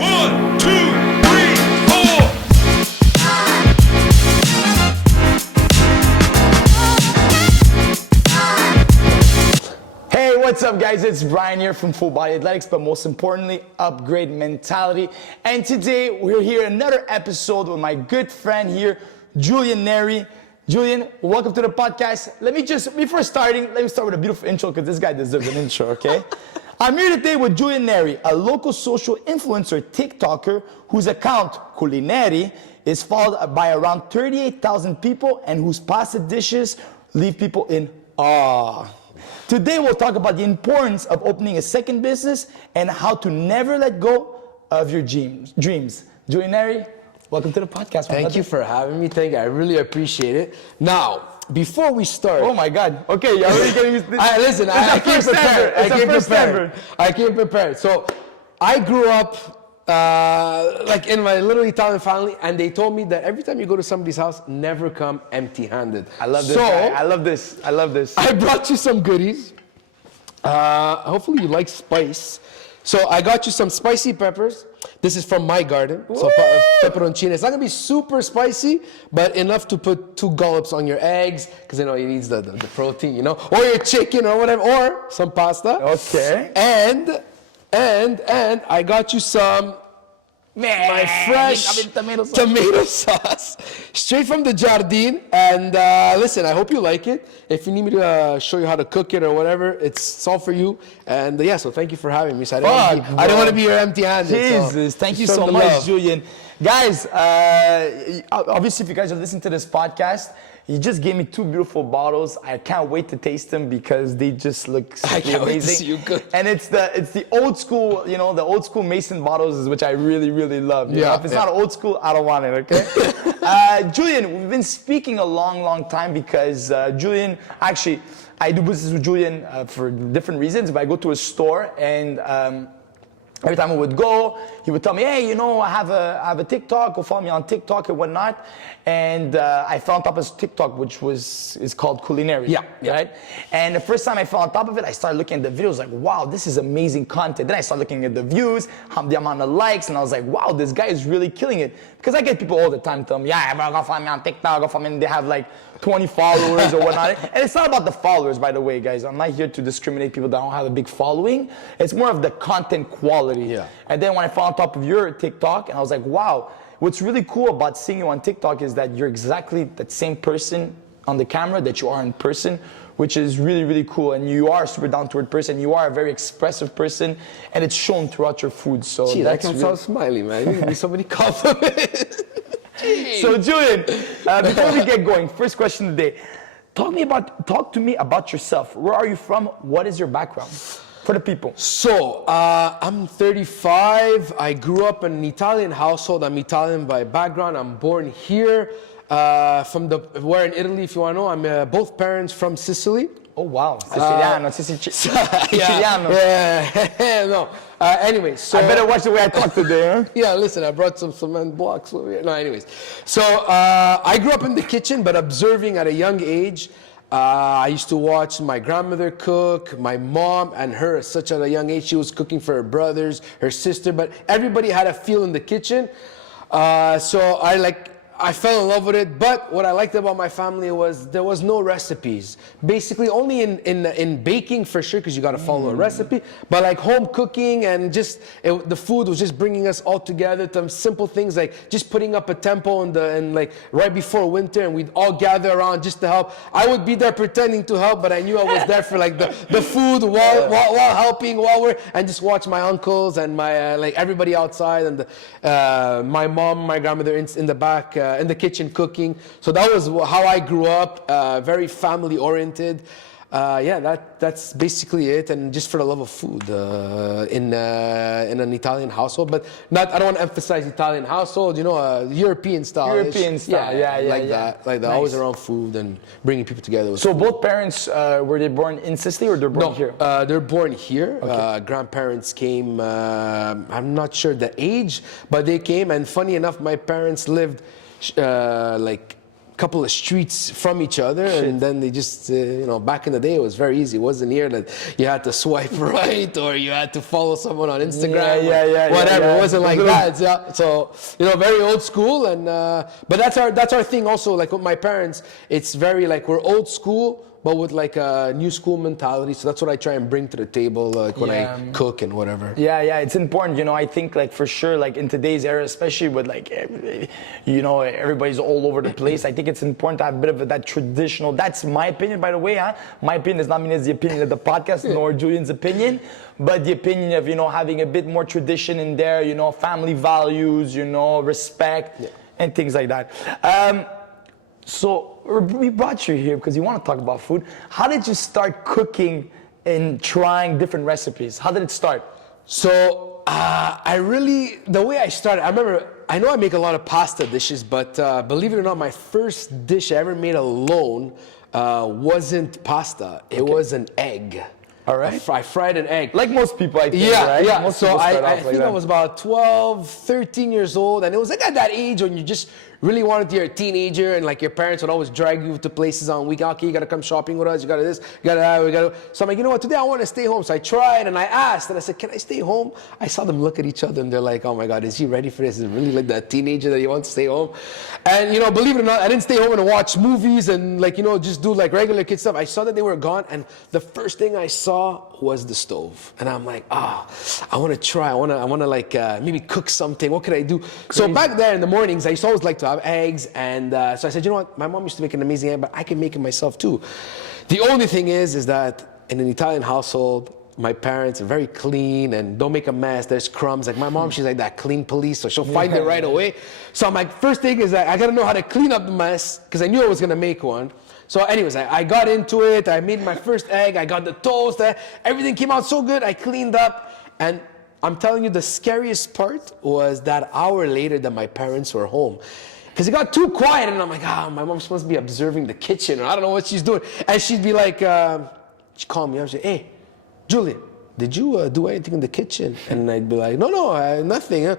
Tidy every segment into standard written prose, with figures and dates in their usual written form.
1, 2, 3, 4. Hey, what's up guys? It's Brian here from Full Body Athletics, but most importantly, Upgrade Mentality. And today we're here another episode with my good friend here, Julien Neri. Julien, welcome to the podcast. Before starting, let me start with a beautiful intro because this guy deserves an intro, okay? I'm here today with Julien Neri, a local social influencer TikToker whose account, Julien Neri, is followed by around 38,000 people and whose pasta dishes leave people in awe. Today we'll talk about the importance of opening a second business and how to never let go of your dreams. Julien Neri, welcome to the podcast. Thank you for having me. Thank you. I really appreciate it. Now, before we start. Oh my God. Okay, you're already getting this. Listen, I came prepared. I came prepared. So, I grew up like in my little Italian family, and they told me that every time you go to somebody's house, never come empty-handed. I love this guy. I love this. I brought you some goodies. Hopefully you like spice. So I got you some spicy peppers. This is from my garden. Woo! So pepperoncino. It's not gonna be super spicy, but enough to put 2 dollops on your eggs, because you know it needs the protein, you know, or your chicken or whatever, or some pasta. Okay. And I got you some my fresh tomato sauce, straight from the Jardin. And listen, I hope you like it. If you need me to show you how to cook it or whatever, it's all for you. And yeah, so thank you for having me. So I don't want to be your empty-handed. Jesus, thank you so much, Julien. Guys, obviously, if you guys are listening to this podcast, you just gave me 2 beautiful bottles. I can't wait to taste them because they just look simply amazing. Wait to see you cook. And it's the old school, you know, the old school Mason bottles, which I really, really love. You know, if it's not old school, I don't want it, okay? Julien, we've been speaking a long time because Julien, actually, I do business with Julien for different reasons, but I go to a store and every time I would go, he would tell me, hey, you know, I have a TikTok, go follow me on TikTok and whatnot. And I fell on top of his TikTok, which is called Julien Neri. Yeah. Right? And the first time I fell on top of it, I started looking at the videos like, wow, this is amazing content. Then I started looking at the views, the amount of likes, and I was like, wow, this guy is really killing it. Because I get people all the time telling me, yeah, bro, go follow me on TikTok, go follow me, and they have like 20 followers or whatnot. And it's not about the followers, by the way, guys. I'm not here to discriminate people that don't have a big following. It's more of the content quality. Yeah. And then when I fell on top of your TikTok, and I was like, wow, what's really cool about seeing you on TikTok is that you're exactly that same person on the camera that you are in person, which is really, really cool. And you are a super down-to-earth person. You are a very expressive person, and it's shown throughough your food. So gee, that comes out smiley, man. You give me so many compliments. So Julien, before we get going, first question of the day. Talk to me about yourself. Where are you from? What is your background? For the people. So, I'm 35. I grew up in an Italian household. I'm Italian by background. I'm born here. Where in Italy, if you want to know. I'm both parents from Sicily. Oh wow, Siciliano, Siciliano. Yeah, no. Anyway, so I better watch the way I talk today, huh? Yeah, listen, I brought some cement blocks over here. No, anyways. So, I grew up in the kitchen, but observing at a young age. I used to watch my grandmother cook, my mom and her at such a young age. She was cooking for her brothers, her sister, but everybody had a feel in the kitchen. So I fell in love with it, but what I liked about my family was there was no recipes. Basically, only in baking for sure, because you got to follow a recipe. But like home cooking and just the food was just bringing us all together. Some simple things like just putting up a temple and like right before winter, and we'd all gather around just to help. I would be there pretending to help, but I knew I was there for like the food while helping and just watch my uncles and my like everybody outside and my mom, my grandmother in the back. In the kitchen cooking. So that was how I grew up, very family oriented. That's basically it, and just for the love of food in an Italian household. But I don't want to emphasize Italian household, you know, European style. European style, that. Nice. Always around food and bringing people together. So both parents, were they born in Sicily or they're born here? They're born here. Okay. Grandparents came, I'm not sure the age, but they came, and funny enough, my parents lived like couple of streets from each other, and then they just, back in the day, it was very easy. It wasn't here that you had to swipe right or you had to follow someone on Instagram or whatever. It wasn't like that. So, very old school. And but that's our thing also. Like with my parents, it's very like we're old school, but with like a new school mentality. So that's what I try and bring to the table, like when I cook and whatever. Yeah, it's important. I think like for sure, like in today's era, especially with like, everybody's all over the place. I think it's important to have a bit of that traditional. That's my opinion, by the way. My opinion does not mean it's the opinion of the podcast, nor Julian's opinion, but the opinion of having a bit more tradition in there. Family values. Respect and things like that. So we brought you here because you want to talk about food. How did you start cooking and trying different recipes? How did it start? So the way I started, I know I make a lot of pasta dishes, but believe it or not, my first dish I ever made alone wasn't pasta. It was an egg. All right. I fried an egg. Like most people, I think, right? Yeah. Most So I like think that. I was about 12, 13 years old. And it was like at that age when you just really wanted to be a teenager and like your parents would always drag you to places on weekend. Okay, you got to come shopping with us. You got to this, you got to that, we got to. So I'm like, you know what? Today I want to stay home. So I tried and I asked and I said, can I stay home? I saw them look at each other and they're like, oh my God, is he ready for this? Is it really like that teenager that he wants to stay home? And believe it or not, I didn't stay home and watch movies and like, just do like regular kid stuff. I saw that they were gone and the first thing I saw was the stove. And I'm like, I want to try. I want to like maybe cook something. What could I do? So back there in the mornings, I used to always like to have eggs. And so I said, you know what? My mom used to make an amazing egg, but I can make it myself too. The only thing is that in an Italian household, my parents are very clean and don't make a mess. There's crumbs. Like my mom, she's like that clean police, so she'll find it right away. So I'm like, first thing is that I got to know how to clean up the mess because I knew I was going to make one. So anyways, I got into it. I made my first egg. I got the toast. Everything came out so good. I cleaned up. And I'm telling you, the scariest part was that hour later that my parents were home. Because it got too quiet, and I'm like, my mom's supposed to be observing the kitchen, or I don't know what she's doing. And she'd be like, she'd call me up, she'd say, hey, Julien, did you do anything in the kitchen? And I'd be like, no, nothing. Are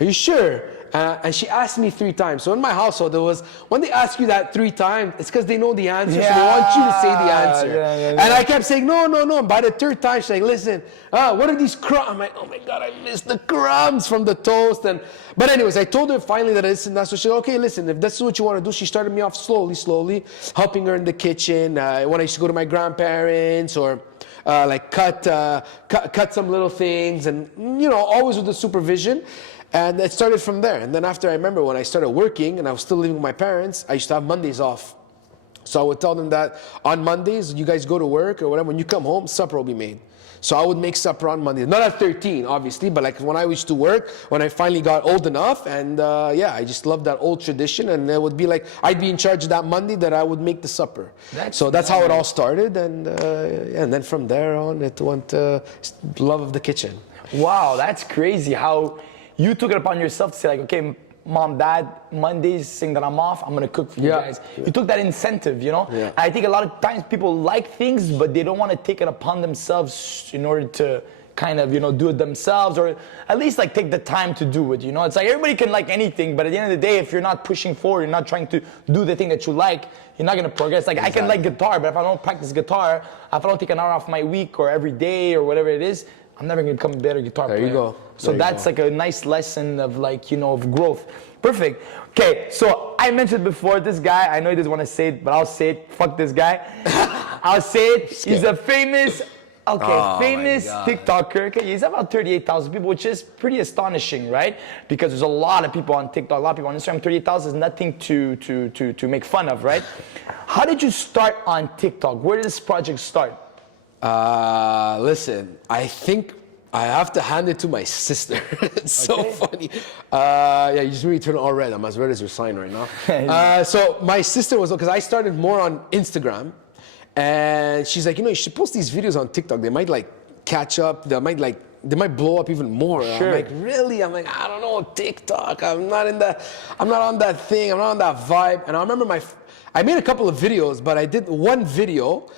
you sure? And she asked me 3 times. So in my household, there was, when they ask you that 3 times, it's because they know the answer, so they want you to say the answer. And I kept saying, no. And by the 3rd time, she's like, listen, what are these crumbs? I'm like, oh my God, I missed the crumbs from the toast. But anyways, I told her finally that this and that. So she said, okay, listen, if that's what you want to do, she started me off slowly, helping her in the kitchen. When I used to go to my grandparents or like cut some little things and, always with the supervision. And it started from there. And then after, I remember when I started working and I was still living with my parents, I used to have Mondays off. So I would tell them that on Mondays, you guys go to work or whatever, when you come home, supper will be made. So I would make supper on Mondays. Not at 13, obviously, but like when I used to work, when I finally got old enough. And I just loved that old tradition. And it would be like, I'd be in charge of that Monday that I would make the supper. That's how it all started. And then from there on, it went love of the kitchen. Wow, that's crazy how you took it upon yourself to say like, okay, Mom, Dad, Mondays, saying that I'm off, I'm going to cook for you guys. You took that incentive, Yeah. I think a lot of times people like things, but they don't want to take it upon themselves in order to kind of, do it themselves or at least like take the time to do it, It's like everybody can like anything, but at the end of the day, if you're not pushing forward, you're not trying to do the thing that you like, you're not going to progress. Like exactly. I can like guitar, but if I don't practice guitar, if I don't take an hour off my week or every day or whatever it is, I'm never going to become a better guitar player. There you go. So that's like a nice lesson of like, of growth. Perfect. Okay, so I mentioned before this guy, I know he doesn't want to say it, but I'll say it. Fuck this guy. I'll say it. He's a famous TikToker. Okay, he's about 38,000 people, which is pretty astonishing, right? Because there's a lot of people on TikTok, a lot of people on Instagram. 38,000 is nothing to make fun of, right? How did you start on TikTok? Where did this project start? Listen, I think I have to hand it to my sister. It's so funny. You just really turn it all red. I'm as red as your sign right now. So my sister was, because I started more on Instagram, and she's like, you should post these videos on TikTok. They might like catch up. They might blow up even more. Sure. I'm like, really? I'm like, I don't know, TikTok. I'm not on that thing. I'm not on that vibe. And I remember I made a couple of videos, but I did one video,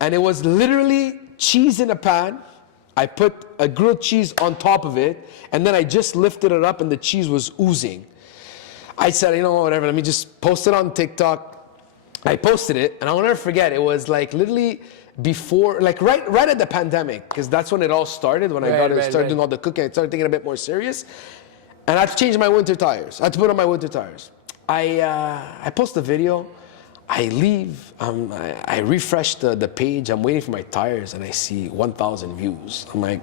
and it was literally cheese in a pan. I put a grilled cheese on top of it, and then I just lifted it up, and the cheese was oozing. I said, whatever, let me just post it on TikTok. I posted it, and I'll never forget. It was like literally before, like right at the pandemic, because that's when it all started. When I started doing all the cooking, I started taking it a bit more serious, and I had to change my winter tires. I had to put on my winter tires. I post the video. I leave. I refresh the page. I'm waiting for my tires, and I see 1,000 views. I'm like,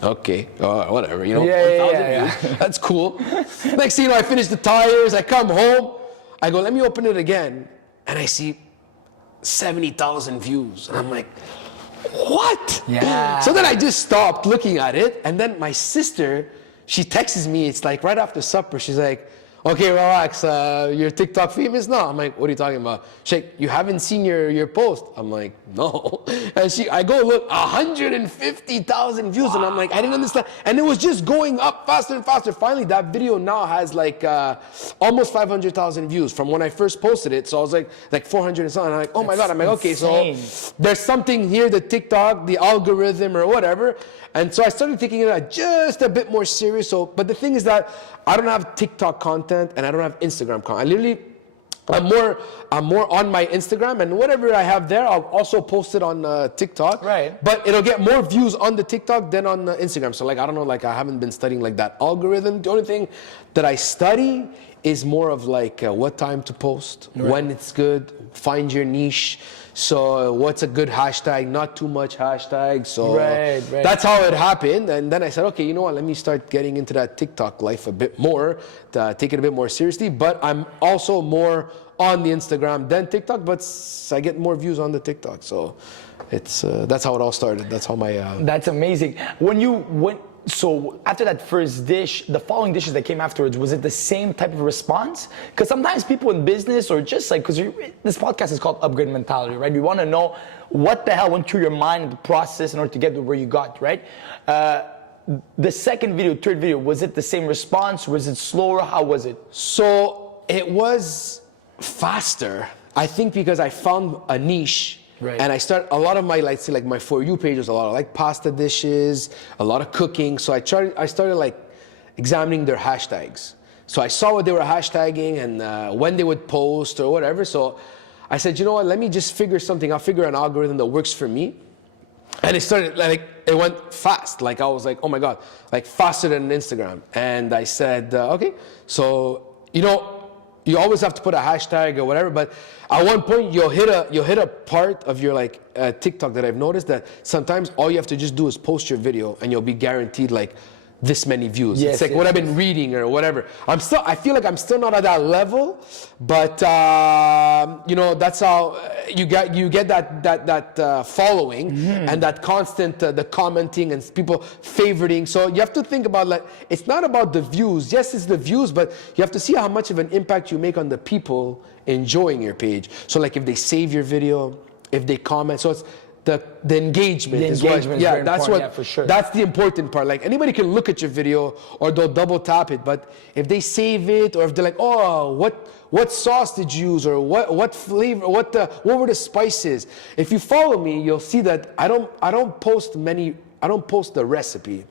okay, whatever, you know, 1,000 views. That's cool. Next thing you know, I finish the tires. I come home. I go, let me open it again, and I see 70,000 views, and I'm like, what? Yeah. So then I just stopped looking at it, and then my sister, she texts me. It's like right after supper. She's like, okay, relax, you're TikTok famous now. I'm like, what are you talking about? She's like, you haven't seen your post? I'm like, no. And I go look, 150,000 views. And I'm like, I didn't understand. And it was just going up faster and faster. Finally, that video now has like almost 500,000 views from when I first posted it. So I was like 400 and something. I'm like, oh my God. I'm like, okay, so there's something here, the TikTok, the algorithm or whatever. And so I started taking it just a bit more serious. So, but the thing is that I don't have TikTok content and I don't have Instagram content. I'm more on my Instagram, and whatever I have there, I'll also post it on TikTok. Right. But it'll get more views on the TikTok than on Instagram. So like, I don't know, like I haven't been studying like that algorithm. The only thing that I study is more of like what time to post, when it's good, find your niche. So what's a good hashtag, not too much hashtag. So that's how it happened. And then I said, okay, you know what, let me start getting into that TikTok life a bit more, take it a bit more seriously. But I'm also more on the Instagram than TikTok, but I get more views on the TikTok. So it's that's how it all started. That's how my... That's amazing. So after that first dish, the following dishes that came afterwards, was it the same type of response? Because sometimes people in business, or just like, because this podcast is called Upgrade Mentality, right? We want to know what the hell went through your mind in the process in order to get to where you got, right? The second video, third video, was it the same response? Was it slower? How was it? So it was faster, I think, because I found a niche. Right. And I start a lot of my like my For You page was a lot of like pasta dishes, a lot of cooking. So I started like examining their hashtags. So I saw what they were hashtagging and when they would post or whatever. So I said, you know what? Let me just figure something. I'll figure an algorithm that works for me. And it started like it went fast. Like I was like, oh my God, like faster than Instagram. And I said, okay. So you always have to put a hashtag or whatever, but at one point you'll hit a part of your like TikTok that I've noticed that sometimes all you have to just do is post your video and you'll be guaranteed like this many views. It's like what I've been reading or whatever. I feel like I'm still not at that level, but that's how you get that following and that constant the commenting and people favoriting. So you have to think about like it's not about the views. Yes, it's the views, but you have to see how much of an impact you make on the people enjoying your page. So like if they save your video, if they comment, so it's the engagement is what, that's what, for sure. That's the important part. Like anybody can look at your video or they'll double tap it, but if they save it or if they're like, oh, what sauce did you use or what flavor, what were the spices? If you follow me, you'll see that I don't post the recipe.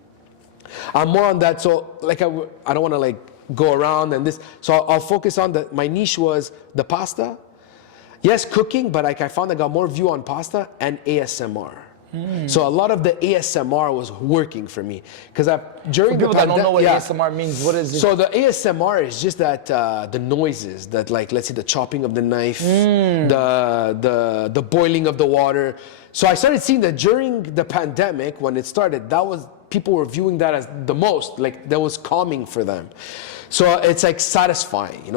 I'm more on that. So like I don't want to like go around and this. So I'll focus on my niche was the pasta. Yes, cooking, but like I found I got more view on pasta and ASMR. So a lot of the ASMR was working for me because during the people that don't know what ASMR means, what is it? So the ASMR is just that the noises that like let's say the chopping of the knife, the boiling of the water. So I started seeing that during the pandemic when it started, people were viewing that as the most, like that was calming for them. So it's like satisfying,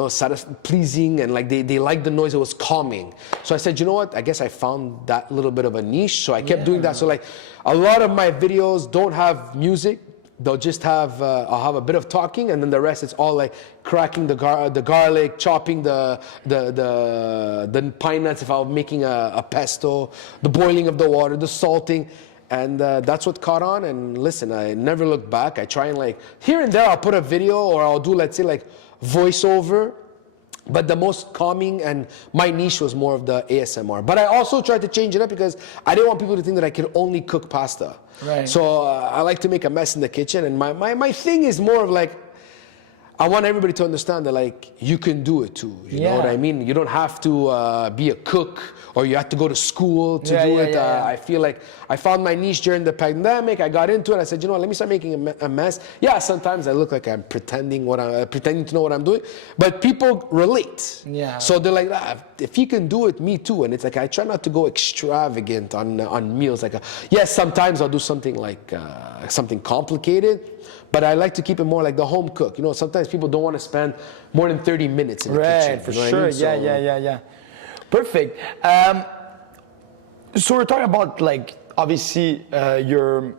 pleasing, and like they like the noise. It was calming. So I said, you know what? I guess I found that little bit of a niche. So I kept doing that. So like a lot of my videos don't have music. They'll just have I'll have a bit of talking, and then the rest it's all like cracking the garlic, chopping the pine nuts if I was making a pesto, the boiling of the water, the salting. And that's what caught on. And listen, I never looked back. I try and like here and there I'll put a video or I'll do, let's say, like voiceover. But the most calming and my niche was more of the ASMR. But I also tried to change it up because I didn't want people to think that I could only cook pasta. Right. So I like to make a mess in the kitchen. And my thing is more of like, I want everybody to understand that like you can do it too. You know what I mean? You don't have to be a cook or you have to go to school to do it. I feel like I found my niche during the pandemic. I got into it. I said, you know what, let me start making a mess. Yeah, sometimes I look like I'm pretending to know what I'm doing, but people relate. Yeah. So they're like, if he can do it, me too. And it's like I try not to go extravagant on meals. Like, yes, sometimes I'll do something like something complicated. But I like to keep it more like the home cook. You know, sometimes people don't want to spend more than 30 minutes in the kitchen. Right, for sure. Yeah. Perfect. So we're talking about like obviously the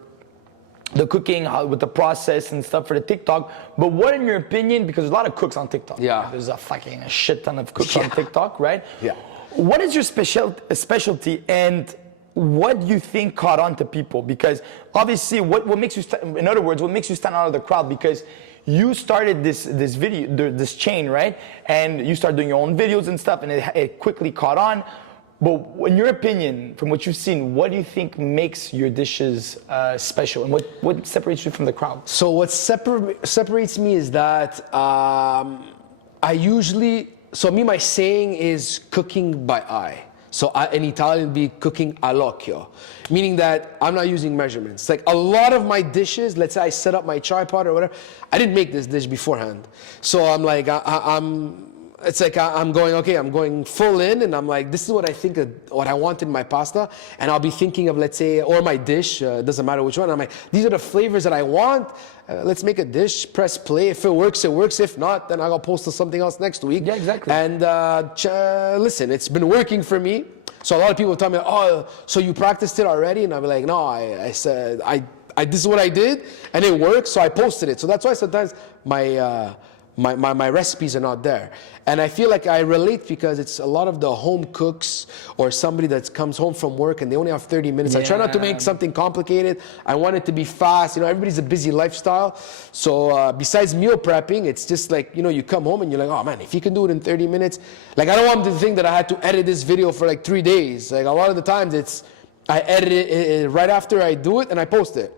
cooking with the process and stuff for the TikTok. But what, in your opinion, because there's a lot of cooks on TikTok. Yeah. There's a shit ton of cooks on TikTok, right? Yeah. What is your specialty and what do you think caught on to people? Because obviously, what makes you, in other words, what makes you stand out of the crowd? Because you started this this chain, right? And you started doing your own videos and stuff, and it quickly caught on. But in your opinion, from what you've seen, what do you think makes your dishes special, and what separates you from the crowd? So what separates me is that my saying is cooking by eye. So in Italian, be cooking all'occhio, meaning that I'm not using measurements. Like a lot of my dishes, let's say I set up my tripod or whatever, I didn't make this dish beforehand. So I'm like, I'm going full in, and I'm like, this is what I think, what I want in my pasta, and I'll be thinking of, let's say, or my dish, doesn't matter which one. I'm like, these are the flavors that I want. Let's make a dish, press play. If it works, it works. If not, then I'll post something else next week. Yeah, exactly. And listen, it's been working for me. So a lot of people tell me, oh, so you practiced it already? And I'll be like, no, I said, this is what I did, and it worked, so I posted it. So that's why sometimes my recipes are not there. And I feel like I relate because it's a lot of the home cooks or somebody that comes home from work and they only have 30 minutes. I try not to make something complicated. I want it to be fast. You know, everybody's a busy lifestyle. So besides meal prepping, it's just like, you know, you come home and you're like, oh man, if you can do it in 30 minutes. Like, I don't want them to think that I had to edit this video for like 3 days. Like, a lot of the times I edit it right after I do it and I post it.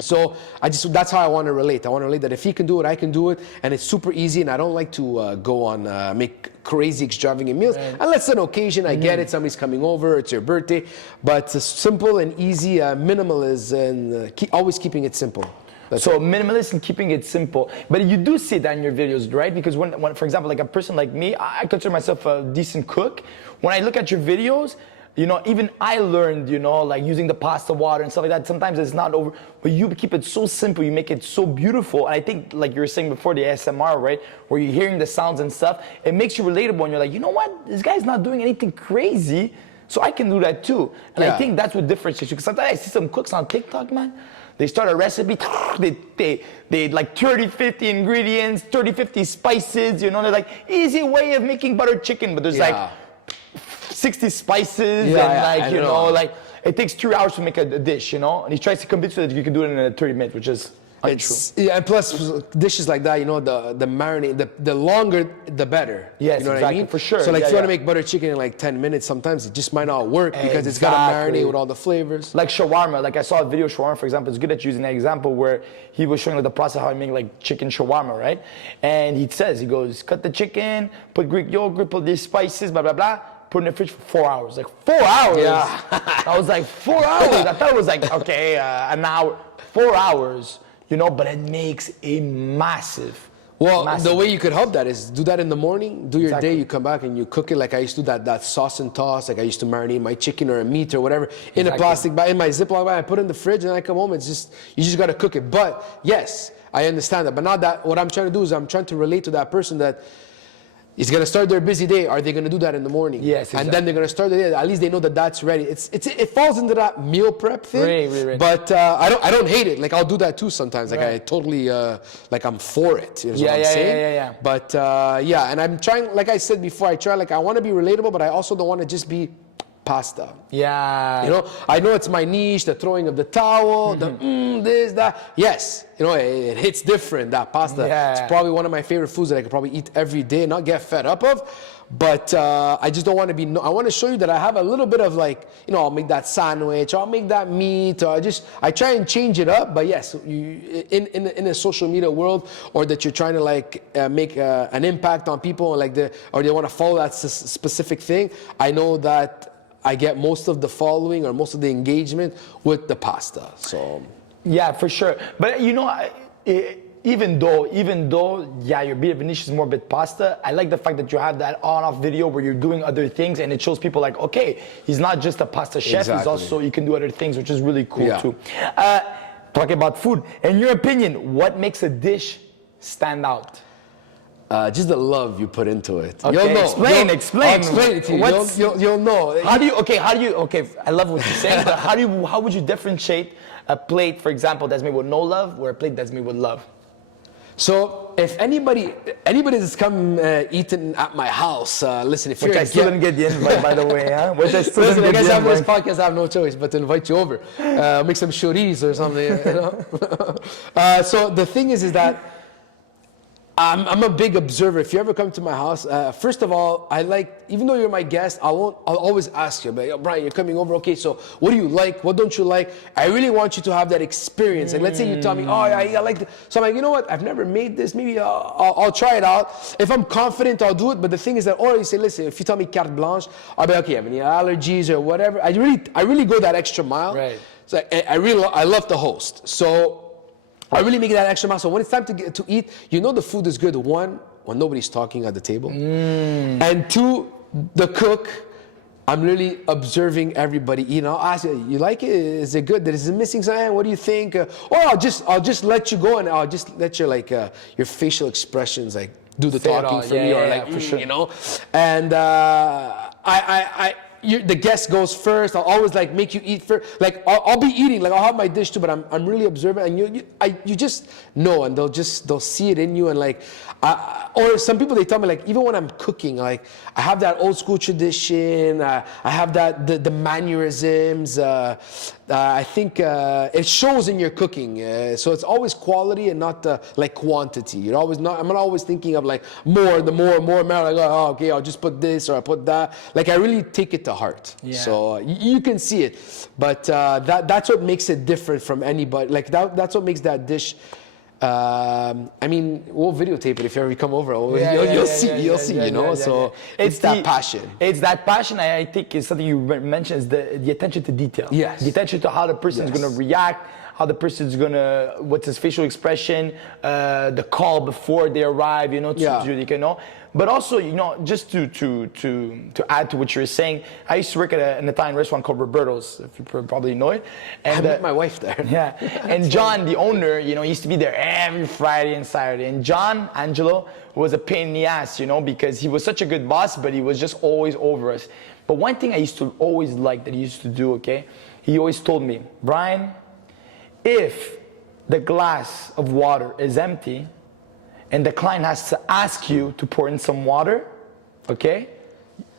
So that's how I want to relate. I want to relate that if he can do it, I can do it, and it's super easy. And I don't like to go on make crazy extravagant meals unless an occasion. I get it, somebody's coming over, it's your birthday, but simple and easy, minimalist, and always keeping it simple. So minimalist and keeping it simple. But you do see that in your videos, right? Because when, for example, like a person like me, I consider myself a decent cook. When I look at your videos, you know, even I learned, you know, like using the pasta water and stuff like that. Sometimes it's not over, but you keep it so simple. You make it so beautiful. And I think, like you were saying before, the ASMR, right, where you're hearing the sounds and stuff, it makes you relatable. And you're like, you know what? This guy's not doing anything crazy, so I can do that too. And I think that's what differentiates you. Because sometimes I see some cooks on TikTok, man. They start a recipe, they like 30, 50 ingredients, 30, 50 spices, you know. They're like, easy way of making buttered chicken, but there's like 60 spices and you know, like it takes 3 hours to make a dish, you know, and he tries to convince you that you can do it in 30 minutes, which is untrue. Yeah, and plus dishes like that, you know, the marinade, the longer the better. Yes, you know exactly, what I mean? for sure. So like if you want to make butter chicken in like 10 minutes, sometimes it just might not work because it's got to marinate with all the flavors. Like shawarma, like I saw a video of shawarma, for example. It's good at using that example where he was showing like the process how I make like chicken shawarma, right? And he goes, cut the chicken, put Greek yogurt, put these spices, blah, blah, blah. Put in the fridge for 4 hours. Like 4 hours? Yeah. I was like, 4 hours? I thought it was like, okay, an hour. 4 hours, you know, but it makes a massive. The way you could help that is do that in the morning, do your day, you come back and you cook it like I used to do that sauce and toss, like I used to marinate my chicken or a meat or whatever in a plastic bag, in my Ziploc bag, I put it in the fridge and I come home, you just got to cook it. But yes, I understand that. But not that, what I'm trying to do is I'm trying to relate to that person that is going to start their busy day. Are they going to do that in the morning? Yes, exactly. And then they're going to start the day. At least they know that that's ready. It falls into that meal prep thing. Right. But I don't hate it. Like I'll do that too sometimes. Like I totally like I'm for it. You know what I'm saying? Yeah. But and I'm trying. Like I said before, I want to be relatable, but I also don't want to just be pasta. Yeah. You know, I know it's my niche, the throwing of the towel, the this, that. Yes, you know, it hits different, that pasta. Yeah. It's probably one of my favorite foods that I could probably eat every day and not get fed up of. But I just don't want to be, I want to show you that I have a little bit of like, you know, I'll make that sandwich, or I'll make that meat, or I try and change it up. But yes, in a social media world, or that you're trying to like make an impact on people, like or they want to follow that specific thing, I know that I get most of the following or most of the engagement with the pasta. So yeah, for sure. But you know, even though, yeah, your beer niche is more a bit pasta, I like the fact that you have that on-off video where you're doing other things, and it shows people like, okay, he's not just a pasta chef, Exactly. he's also, he can do other things, which is really cool Yeah. too. Talking about food, in your opinion, what makes a dish stand out? just the love you put into it. Okay, You'll know. explain. I'll explain it to you. You'll know. How do you, okay, I love what you're saying, but how would you differentiate a plate, for example, that's made with no love, or a plate that's made with love? So if anybody that's come eaten at my house, listen, if Which you're I still didn't get the invite, by the way, huh? Which I still listen, I didn't get guess the after this invite. podcast, I have no choice but to invite you over, make some chorizo or something. You know? So the thing is that I'm a big observer. If you ever come to my house, first of all, I like, even though you're my guest, I'll always ask you, but Brian, you're coming over, okay, so what do you like? What don't you like? I really want you to have that experience. Like, let's say you tell me, oh, I like this. So I'm like, you know what? I've never made this. Maybe I'll try it out. If I'm confident, I'll do it. But the thing is that, or you say, listen, if you tell me carte blanche, I'll be like, okay, I have any allergies or whatever. I really go that extra mile. Right. So I love to host. So I really make that extra mile. So when it's time to eat, you know the food is good. One, when nobody's talking at the table. And two, the cook, I'm really observing everybody eat. I'll ask you, you like it? Is it good? Is it missing something? What do you think? Or I'll just let you go, and I'll just let your your facial expressions like do the Say it talking all. for Yeah, me, or yeah, like yeah, for sure. you know. And the guest goes first. I'll always like make you eat first. Like I'll be eating, like I'll have my dish too, but I'm really observant, and you just know, and they'll see it in you, and like, or some people they tell me like even when I'm cooking, like I have that old school tradition. I have that the mannerisms. I think it shows in your cooking. So it's always quality and not like quantity. I'm not always thinking of like more. Like, oh, okay, I'll just put this or I put that. Like I really take it to heart. Yeah. So you can see it, but that's what makes it different from anybody. Like that's what makes that dish. I mean, we'll videotape it if you ever come over. You'll see. You know. So it's that passion. It's that passion. I think is something you mentioned is the attention to detail. Yes. The attention to how the person is going to react, how the person is going to, what's his facial expression, the call before they arrive. You know. But also, you know, just to add to what you were saying, I used to work at an Italian restaurant called Roberto's, if you probably know it. And I met my wife there. Yeah, and John, the owner, you know, used to be there every Friday and Saturday. And John Angelo was a pain in the ass, you know, because he was such a good boss, but he was just always over us. But one thing I used to always like that he used to do, okay, he always told me, Brian, if the glass of water is empty, and the client has to ask you to pour in some water, okay,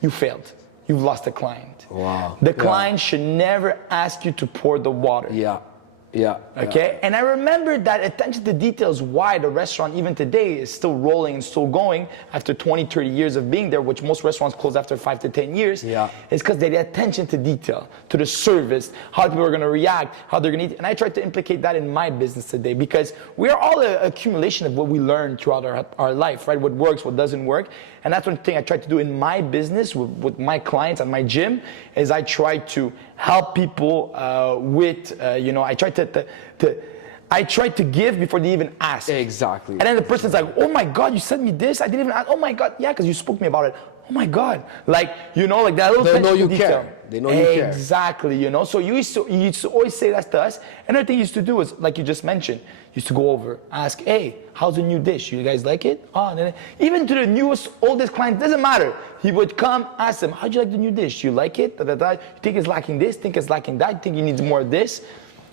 you failed. You've lost the client. Wow. The client should never ask you to pour the water. Yeah. Okay, and I remember that attention to details why the restaurant even today is still rolling and still going after 20, 30 years of being there, which most restaurants close after 5 to 10 years. Yeah. Is because they had attention to detail, to the service, how people are going to react, how they're going to eat. And I try to implicate that in my business today because we are all an accumulation of what we learn throughout our life, right? What works, what doesn't work. And that's one thing I try to do in my business with my clients at my gym is I try to help people I try to give before they even ask. Exactly. And then the person's like, oh my God, you sent me this? I didn't even ask. Oh my God, yeah, because you spoke to me about it. Oh my God. Like, you know, like that little They know attention you to detail. care. They know you care. Exactly, you know. So you used to always say that to us. Another thing you used to do is, like you just mentioned, you used to go over, ask, hey, how's the new dish? You guys like it? Oh, and then, even to the newest, oldest client, doesn't matter. He would come, ask them, how'd you like the new dish? You like it? You think it's lacking this? Think it's lacking that? You think you need more of this?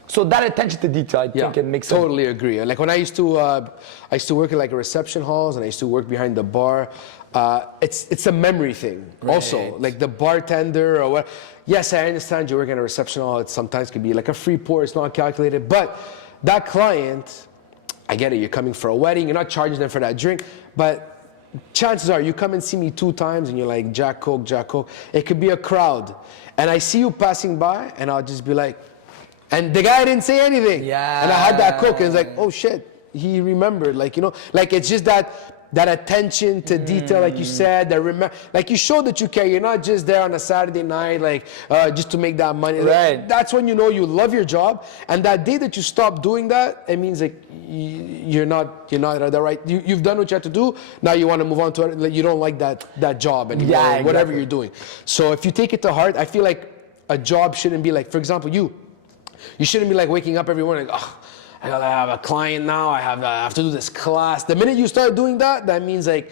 So that attention to detail, I think it makes totally agree. Like when I used to work in like a reception halls, and I used to work behind the bar. It's a memory thing. Right. Also, like the bartender or what. Yes, I understand you're working at a reception hall. It sometimes could be like a free pour. It's not calculated, but that client, I get it. You're coming for a wedding. You're not charging them for that drink, but chances are you come and see me 2 times and you're like, Jack Coke, Jack Coke. It could be a crowd. And I see you passing by and I'll just be like, and the guy didn't say anything. Yeah. And I had that Coke and it's like, oh shit, he remembered. Like, you know, like it's just that attention to detail, like you said, like you show that you care. You're not just there on a Saturday night, like just to make that money. Right. Like, that's when you know you love your job. And that day that you stop doing that, it means like you're not at the right. You've done what you had to do. Now you want to move on to it. Like, you don't like that job anymore. Yeah, or whatever exactly. you're doing. So if you take it to heart, I feel like a job shouldn't be like, for example, you shouldn't be like waking up every morning like, oh, I gotta have a client now. I have to do this class. The minute you start doing that, that means like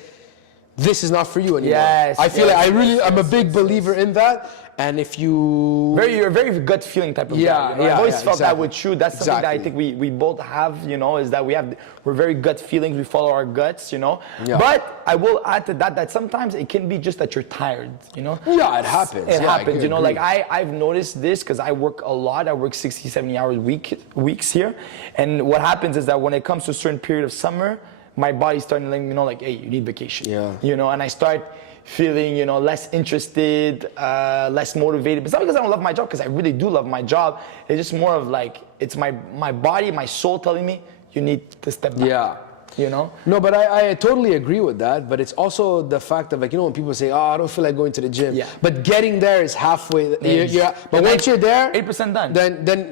this is not for you anymore. Yes, I feel yes, like I'm a big yes. believer in that. And if you're a very gut feeling type of guy. You know? I've always felt that with you. That's something that I think we both have, you know, is that we're very gut feelings. We follow our guts, you know. Yeah. But I will add to that sometimes it can be just that you're tired, you know. Yeah, it happens. It happens, you know. Agree. Like I've noticed this because I work a lot. I work 60, 70 hours weeks here. And what happens is that when it comes to a certain period of summer, my body's starting to let me know like, hey, you need vacation. Yeah. You know, and I start feeling, you know, less interested, less motivated. But it's not because I don't love my job, because I really do love my job. It's just more of like, it's my body, my soul telling me, you need to step back. Yeah. You know? No, but I totally agree with that. But it's also the fact of like, you know, when people say, oh, I don't feel like going to the gym. Yeah. But getting there is halfway. But once you're there, 8% done.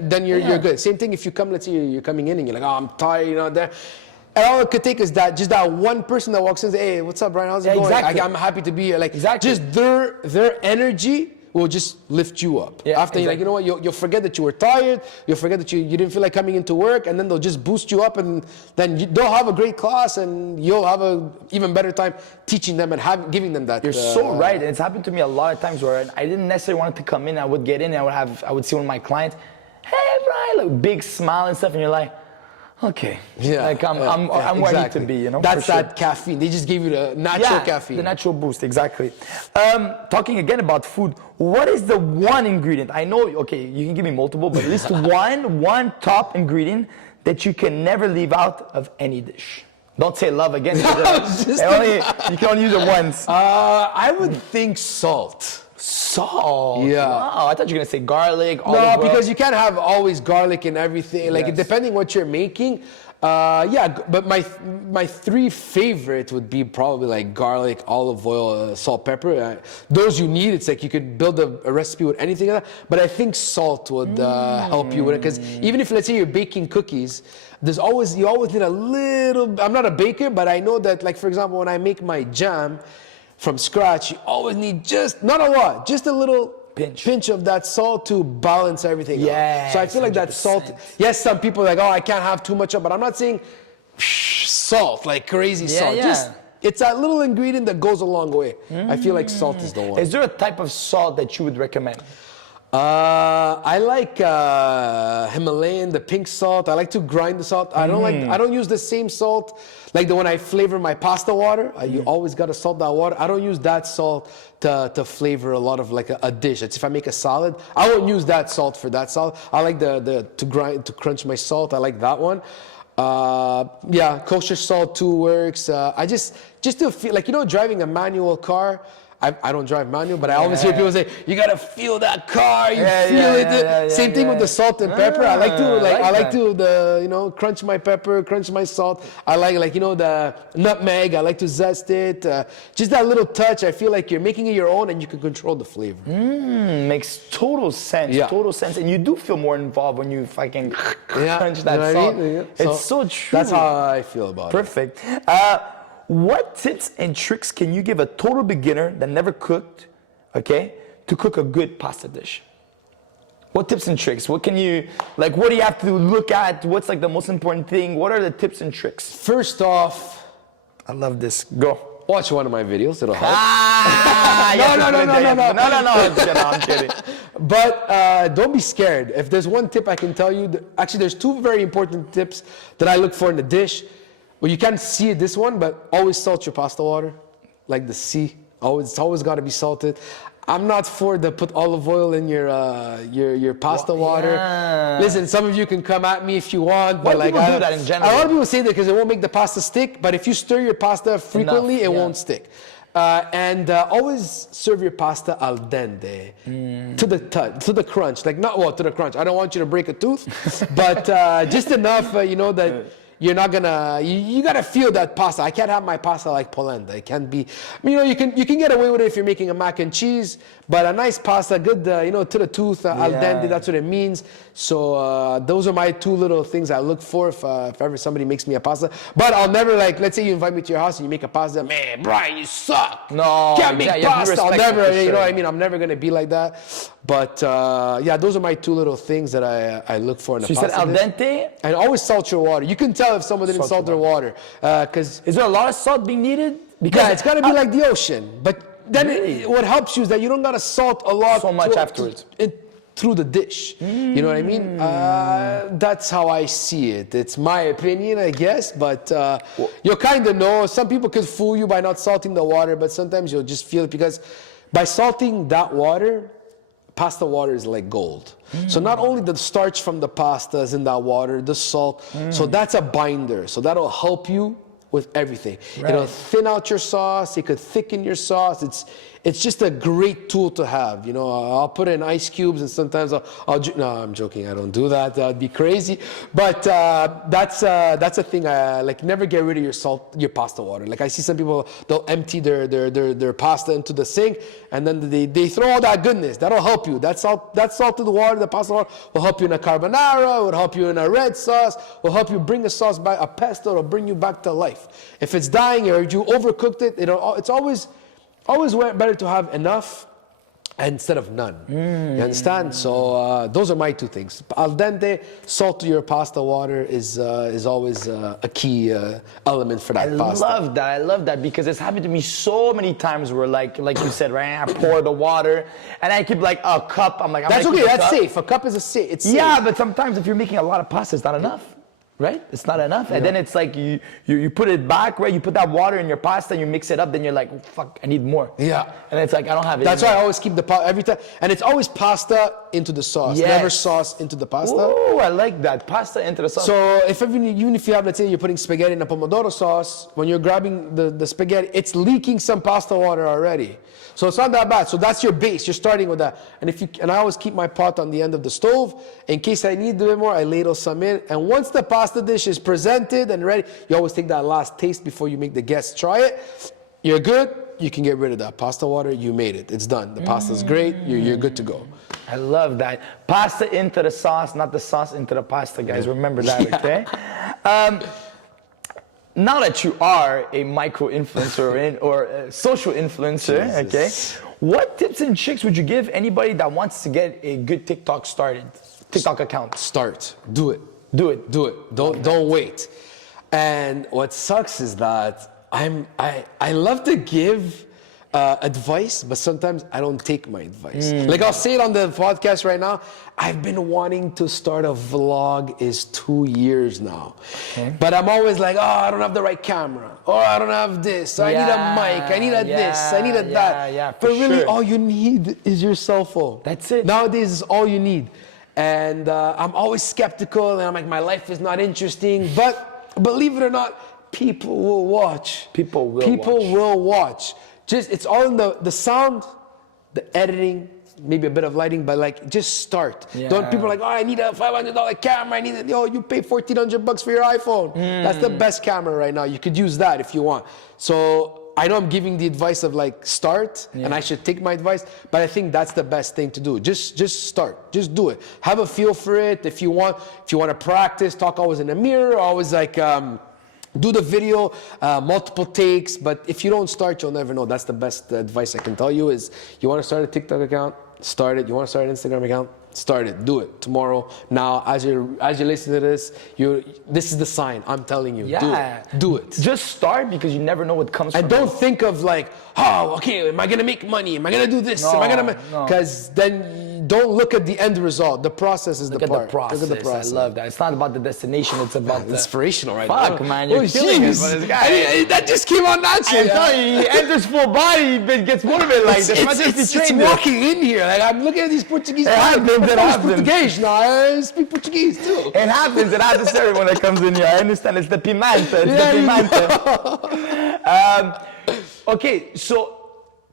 Then you're good. Same thing if you come, let's say you're coming in and you're like, oh, I'm tired, you know, there. And all it could take is just that one person that walks in and says, hey, what's up, Brian? How's it going? Exactly. I'm happy to be here. Like, exactly. Just their energy will just lift you up. Yeah, After you're like, you know what, you'll forget that you were tired, you'll forget that you didn't feel like coming into work, and then they'll just boost you up, and then they'll have a great class, and you'll have a even better time teaching them and giving them that. You're so right, and it's happened to me a lot of times where I didn't necessarily want to come in. I would get in, and I would see one of my clients, hey, Brian, like big smile and stuff, and you're like, okay, like I'm where I need to be, you know. That's that caffeine. They just gave you the natural caffeine. The natural boost, exactly. Talking again about food, what is the one ingredient? I know, okay, you can give me multiple, but at least one top ingredient that you can never leave out of any dish. Don't say love again. You can only use it once. I would think salt. Salt. Yeah. Wow, I thought you were gonna say garlic. No, because you can't have always garlic in everything. Like depending what you're making. But my 3 favorite would be probably like garlic, olive oil, salt, pepper. Those you need. It's like you could build a recipe with anything like that. But I think salt would help you with it, because even if let's say you're baking cookies, you always need a little. I'm not a baker, but I know that, like for example, when I make my jam from scratch, you always need not a lot, just a little pinch of that salt to balance everything out. So I feel like 100%. That salt, yes, some people are like, oh, I can't have too much of, but I'm not saying salt, like crazy salt. Just, it's that little ingredient that goes a long way. I feel like salt is the one. Is there a type of salt that you would recommend? I like Himalayan, the pink salt. I like to grind the salt. I don't use the same salt like the one I flavor my pasta water. You always gotta salt that water. I don't use that salt to flavor a lot of like a dish. It's if I make a salad, I won't use that salt for that salad. I like to crunch my salt. I like that one. Kosher salt too works. I just to feel like, you know, driving a manual car. I don't drive manual, but I always hear people say, you gotta feel that car, you feel it. Same thing with the salt and pepper. I like to crunch my pepper, crunch my salt. I like you know, the nutmeg. I like to zest it. Just that little touch. I feel like you're making it your own, and you can control the flavor. Makes total sense. Total sense. And you do feel more involved when you fucking crunch that salt. It's so true. That's how I feel about it. Perfect. What tips and tricks can you give a total beginner that never cooked, to cook a good pasta dish? What tips and tricks? What do you have to look at? What's like the most important thing? What are the tips and tricks? First off, I love this. Go. Watch one of my videos. It'll help. No. I'm kidding. But don't be scared. If there's one tip I can tell you, actually there's two very important tips that I look for in the dish. Well, you can't see it, this one, but always salt your pasta water, like the sea. It's always got to be salted. I'm not for the put olive oil in your pasta water. Yeah. Listen, some of you can come at me if you want, Why but do like people do that in general? a lot of people say that because it won't make the pasta stick. But if you stir your pasta frequently, it won't stick. And always serve your pasta al dente, to the crunch. Like to the crunch. I don't want you to break a tooth, but just enough, that. You're not gonna. You gotta feel that pasta. I can't have my pasta like polenta. It can't be. You can get away with it if you're making a mac and cheese, but a nice pasta, good, to the tooth, al dente. That's what it means. So those are my two little things I look for if ever somebody makes me a pasta. But I'll never let's say you invite me to your house and you make a pasta. Man, Brian, you suck. No, can't make pasta. I'll never. Sure. You know what I mean? I'm never gonna be like that. But those are my two little things that I look for in the pasta. You said al dente? And always salt your water. You can tell if someone didn't salt their water. Because is there a lot of salt being needed? Because it's got to be like the ocean. But then what helps you is that you don't got to salt a lot. So much afterwards. Through the dish. You know what I mean? That's how I see it. It's my opinion, I guess. But you'll kind of know. Some people could fool you by not salting the water. But sometimes you'll just feel it. Because by salting that water, pasta water is like gold. So not only the starch from the pasta is in that water, the salt. So that's a binder. So that'll help you with everything. Right. It'll thin out your sauce. It could thicken your sauce. It's just a great tool to have. I'll put in ice cubes and sometimes no, I'm joking. I don't do that. That'd be crazy. But that's a thing. Never get rid of your pasta water. Like I see some people, they'll empty their pasta into the sink and then they throw all that goodness. That'll help you. That salted water, the pasta water will help you in a carbonara. Will help you in a red sauce. Will help you bring a sauce back. A pesto will bring you back to life. If it's dying or you overcooked it, it's always better to have enough instead of none. You understand? So those are my two things. Al dente, salt to your pasta water is always a key element for that pasta. I love that because it's happened to me so many times where like you said, right? I pour the water and I keep like a cup. I'm like, that's okay. That's safe. A cup is safe. It's safe. Yeah, but sometimes if you're making a lot of pasta, it's not enough. Right? It's not enough. And then it's like you put it back, right? You put that water in your pasta and you mix it up, then you're like, oh, fuck, I need more. Yeah. And it's like, I don't have it. That's why I always keep the pasta every time. And it's always pasta into the sauce, never sauce into the pasta. Oh, I like that. Pasta into the sauce. So even if you have, let's say you're putting spaghetti in a pomodoro sauce, when you're grabbing the spaghetti, it's leaking some pasta water already. So it's not that bad. So that's your base. You're starting with that. And I always keep my pot on the end of the stove. In case I need a bit more, I ladle some in. And once the pasta dish is presented and ready, you always take that last taste before you make the guests try it. You're good. You can get rid of that pasta water. You made it. It's done. The pasta's great. You're good to go. I love that. Pasta into the sauce, not the sauce into the pasta, guys. Remember that, okay? Now that you are a micro-influencer or a social influencer, okay, what tips and tricks would you give anybody that wants to get a good TikTok account? Start. Do it. Do it. Do it. Don't wait. And what sucks is that I love to give advice, but sometimes I don't take my advice. Like I'll say it on the podcast right now. I've been wanting to start a vlog is 2 years now. Okay. But I'm always like, I don't have the right camera. Or I don't have this. I need a mic. I need this. I need that. Yeah, but really all you need is your cell phone. That's it. Nowadays is all you need. And I'm always skeptical and I'm like, my life is not interesting. But believe it or not, people will watch. People will watch. It's all in the sound, the editing, maybe a bit of lighting, but just start. Don't people are like, I need a $500 camera. I need it. You pay $1,400 for your iPhone. That's the best camera right now. You could use that if you want. So I know I'm giving the advice of start, and I should take my advice, but I think that's the best thing to do. Just start. Just do it. Have a feel for it. If you want to practice, talk always in the mirror, always do the video, multiple takes, but if you don't start, you'll never know. That's the best advice I can tell you is you want to start a TikTok account, start it. You want to start an Instagram account, start it. Do it tomorrow. Now, as you're listening to this, this is the sign. I'm telling you, do it. Just start because you never know what comes from it. And don't think of am I going to make money? Am I going to do this? Because then don't look at the end result. The process is Look the at part. the process. Look at the process. I love that. It's not about the destination. It's about the Inspirational right Fuck, now. man, you're killing it for this guy. That just came out naturally. I'm telling you, he enters full body, he gets motivated like this. It's walking in here. Like, I'm looking at these Portuguese guys. It happens. Portuguese. No, I speak Portuguese too. It happens. It happens to everyone that comes in here. I understand. It's the pimenta. It's the pimenta. Okay, so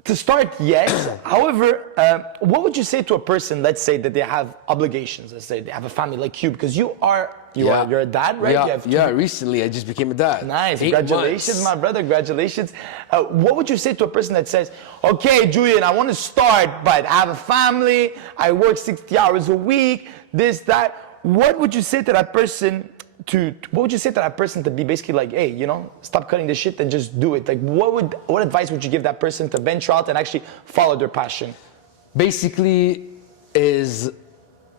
to start, yes. However, what would you say to a person, let's say that they have obligations, let's say they have a family like you, because you're a dad, right? Recently I just became a dad. Nice, 8 congratulations, months. my brother, congratulations. What would you say to a person that says, okay, Julien, I want to start, but I have a family, I work 60 hours a week, this, that. What would you say to that person to be basically like, hey, you know, stop cutting the shit and just do it? Like, what advice would you give that person to venture out and actually follow their passion? Basically, is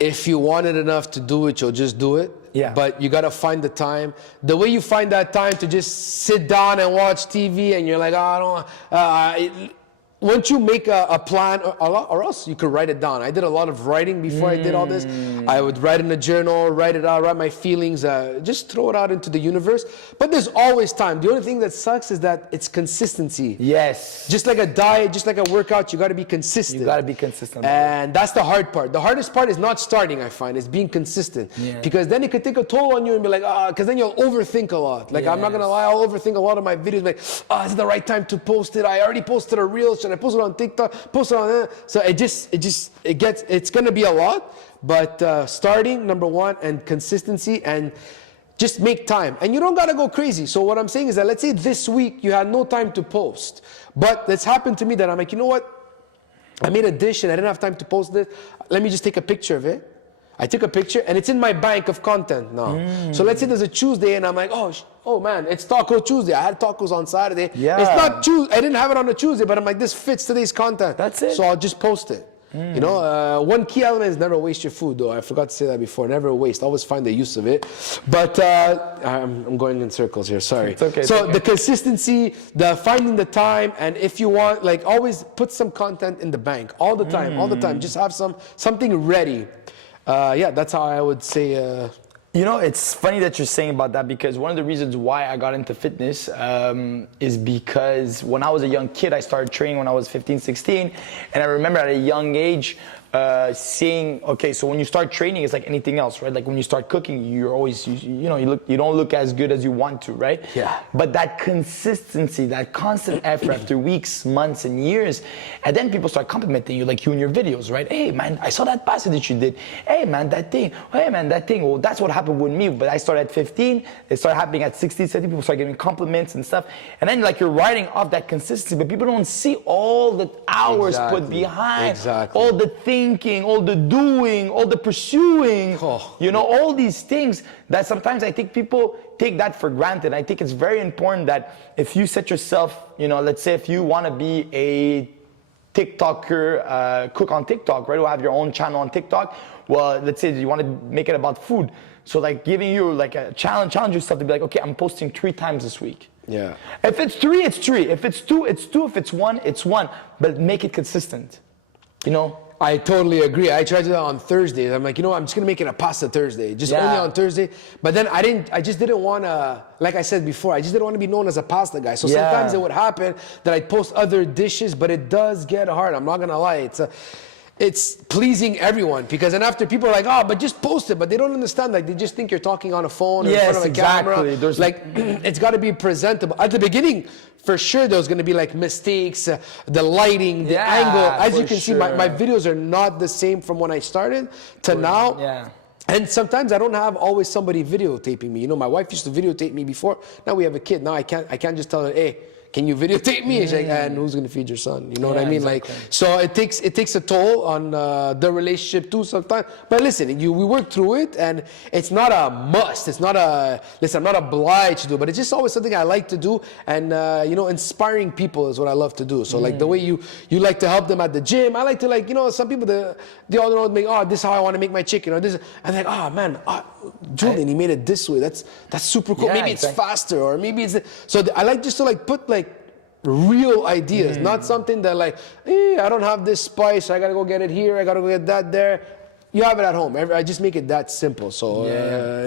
if you want it enough to do it, you'll just do it. Yeah. But you gotta find the time. The way you find that time to just sit down and watch TV, and you're like, oh, I don't. Once you make a plan, or else you could write it down. I did a lot of writing before I did all this. I would write in a journal, write it out, write my feelings, just throw it out into the universe. But there's always time. The only thing that sucks is that it's consistency. Yes. Just like a diet, just like a workout, you gotta be consistent. You gotta be consistent. And that's the hard part. The hardest part is not starting, I find, is being consistent. Yeah. Because then it could take a toll on you and be like, because then you'll overthink a lot. Like, I'm not gonna lie, I'll overthink a lot of my videos. Like, is it the right time to post it? I already posted a reel. Should I post it on TikTok? Post it on So it's gonna be a lot. But starting, number one, and consistency, and just make time. And you don't gotta go crazy. So what I'm saying is that, let's say this week you had no time to post. But it's happened to me that I'm like, you know what? I made a dish and I didn't have time to post this. Let me just take a picture of it. I took a picture and it's in my bank of content now. So let's say there's a Tuesday and I'm like, oh man, it's Taco Tuesday. I had tacos on Saturday. Yeah. It's not Tuesday. I didn't have it on a Tuesday, but I'm like, this fits today's content. That's it. So I'll just post it. You know, one key element is never waste your food, though. I forgot to say that before. Never waste. Always find the use of it. But I'm going in circles here. Sorry. It's okay. So the consistency, the finding the time, and if you want, like, always put some content in the bank all the time. All the time. Just have something ready. That's how I would say. You know, it's funny that you're saying about that, because one of the reasons why I got into fitness is because when I was a young kid, I started training when I was 15, 16. And I remember at a young age seeing, okay, so when you start training, it's like anything else, right? Like when you start cooking, you're always, you don't look as good as you want to, right? Yeah. But that consistency, that constant effort after weeks, months, and years, and then people start complimenting you, like you in your videos, right? Hey man, I saw that pasta that you did. Hey man, that thing. Hey man, that thing. Well, that's what happened with me. But I started at 15. It started happening at 16, 17. People start giving compliments and stuff. And then like you're riding off that consistency, but people don't see all the hours put behind, all the thinking, all the doing, all the pursuing, you know, all these things that sometimes I think people take that for granted. I think it's very important that if you set yourself, you know, let's say if you want to be a TikToker, cook on TikTok, right? Or have your own channel on TikTok. Well, let's say you want to make it about food. So like giving you like a challenge yourself to be like, okay, I'm posting 3 times this week. Yeah. If it's 3, it's 3. If it's 2, it's 2. If it's 1, it's 1. But make it consistent, you know? I totally agree. I tried to do that on Thursdays. I'm like, you know what? I'm just gonna make it a pasta Thursday, just only on Thursday. But then I just didn't want to, like I said before, I just didn't want to be known as a pasta guy. So sometimes it would happen that I'd post other dishes, but it does get hard. I'm not gonna lie. It's pleasing everyone, because then after people are like, oh, but just post it, but they don't understand. Like they just think you're talking on a phone or in front of a camera. There's like it's got to be presentable. At the beginning, for sure, there's going to be like mistakes, the lighting, the angle. As you can see, my videos are not the same from when I started to now. Yeah. And sometimes I don't have always somebody videotaping me. You know, my wife used to videotape me before. Now we have a kid. Now I can't just tell her, hey, can you videotape me? She's like, and who's gonna feed your son? You know what I mean? Exactly. Like, so it takes a toll on the relationship too sometimes. But listen, we work through it, and it's not a must. It's not I'm not obliged to do, but it's just always something I like to do. And you know, inspiring people is what I love to do. So like the way you like to help them at the gym, I like to, like, you know, some people they all know me. Oh, this is how I want to make my chicken, or this. And like, oh man, Julien, he made it this way. That's super cool. Yeah, maybe it's faster, or maybe it's. So I like just to like put like real ideas, not something that like, I don't have this spice, I gotta go get it here, I gotta go get that there. You have it at home. I just make it that simple. So,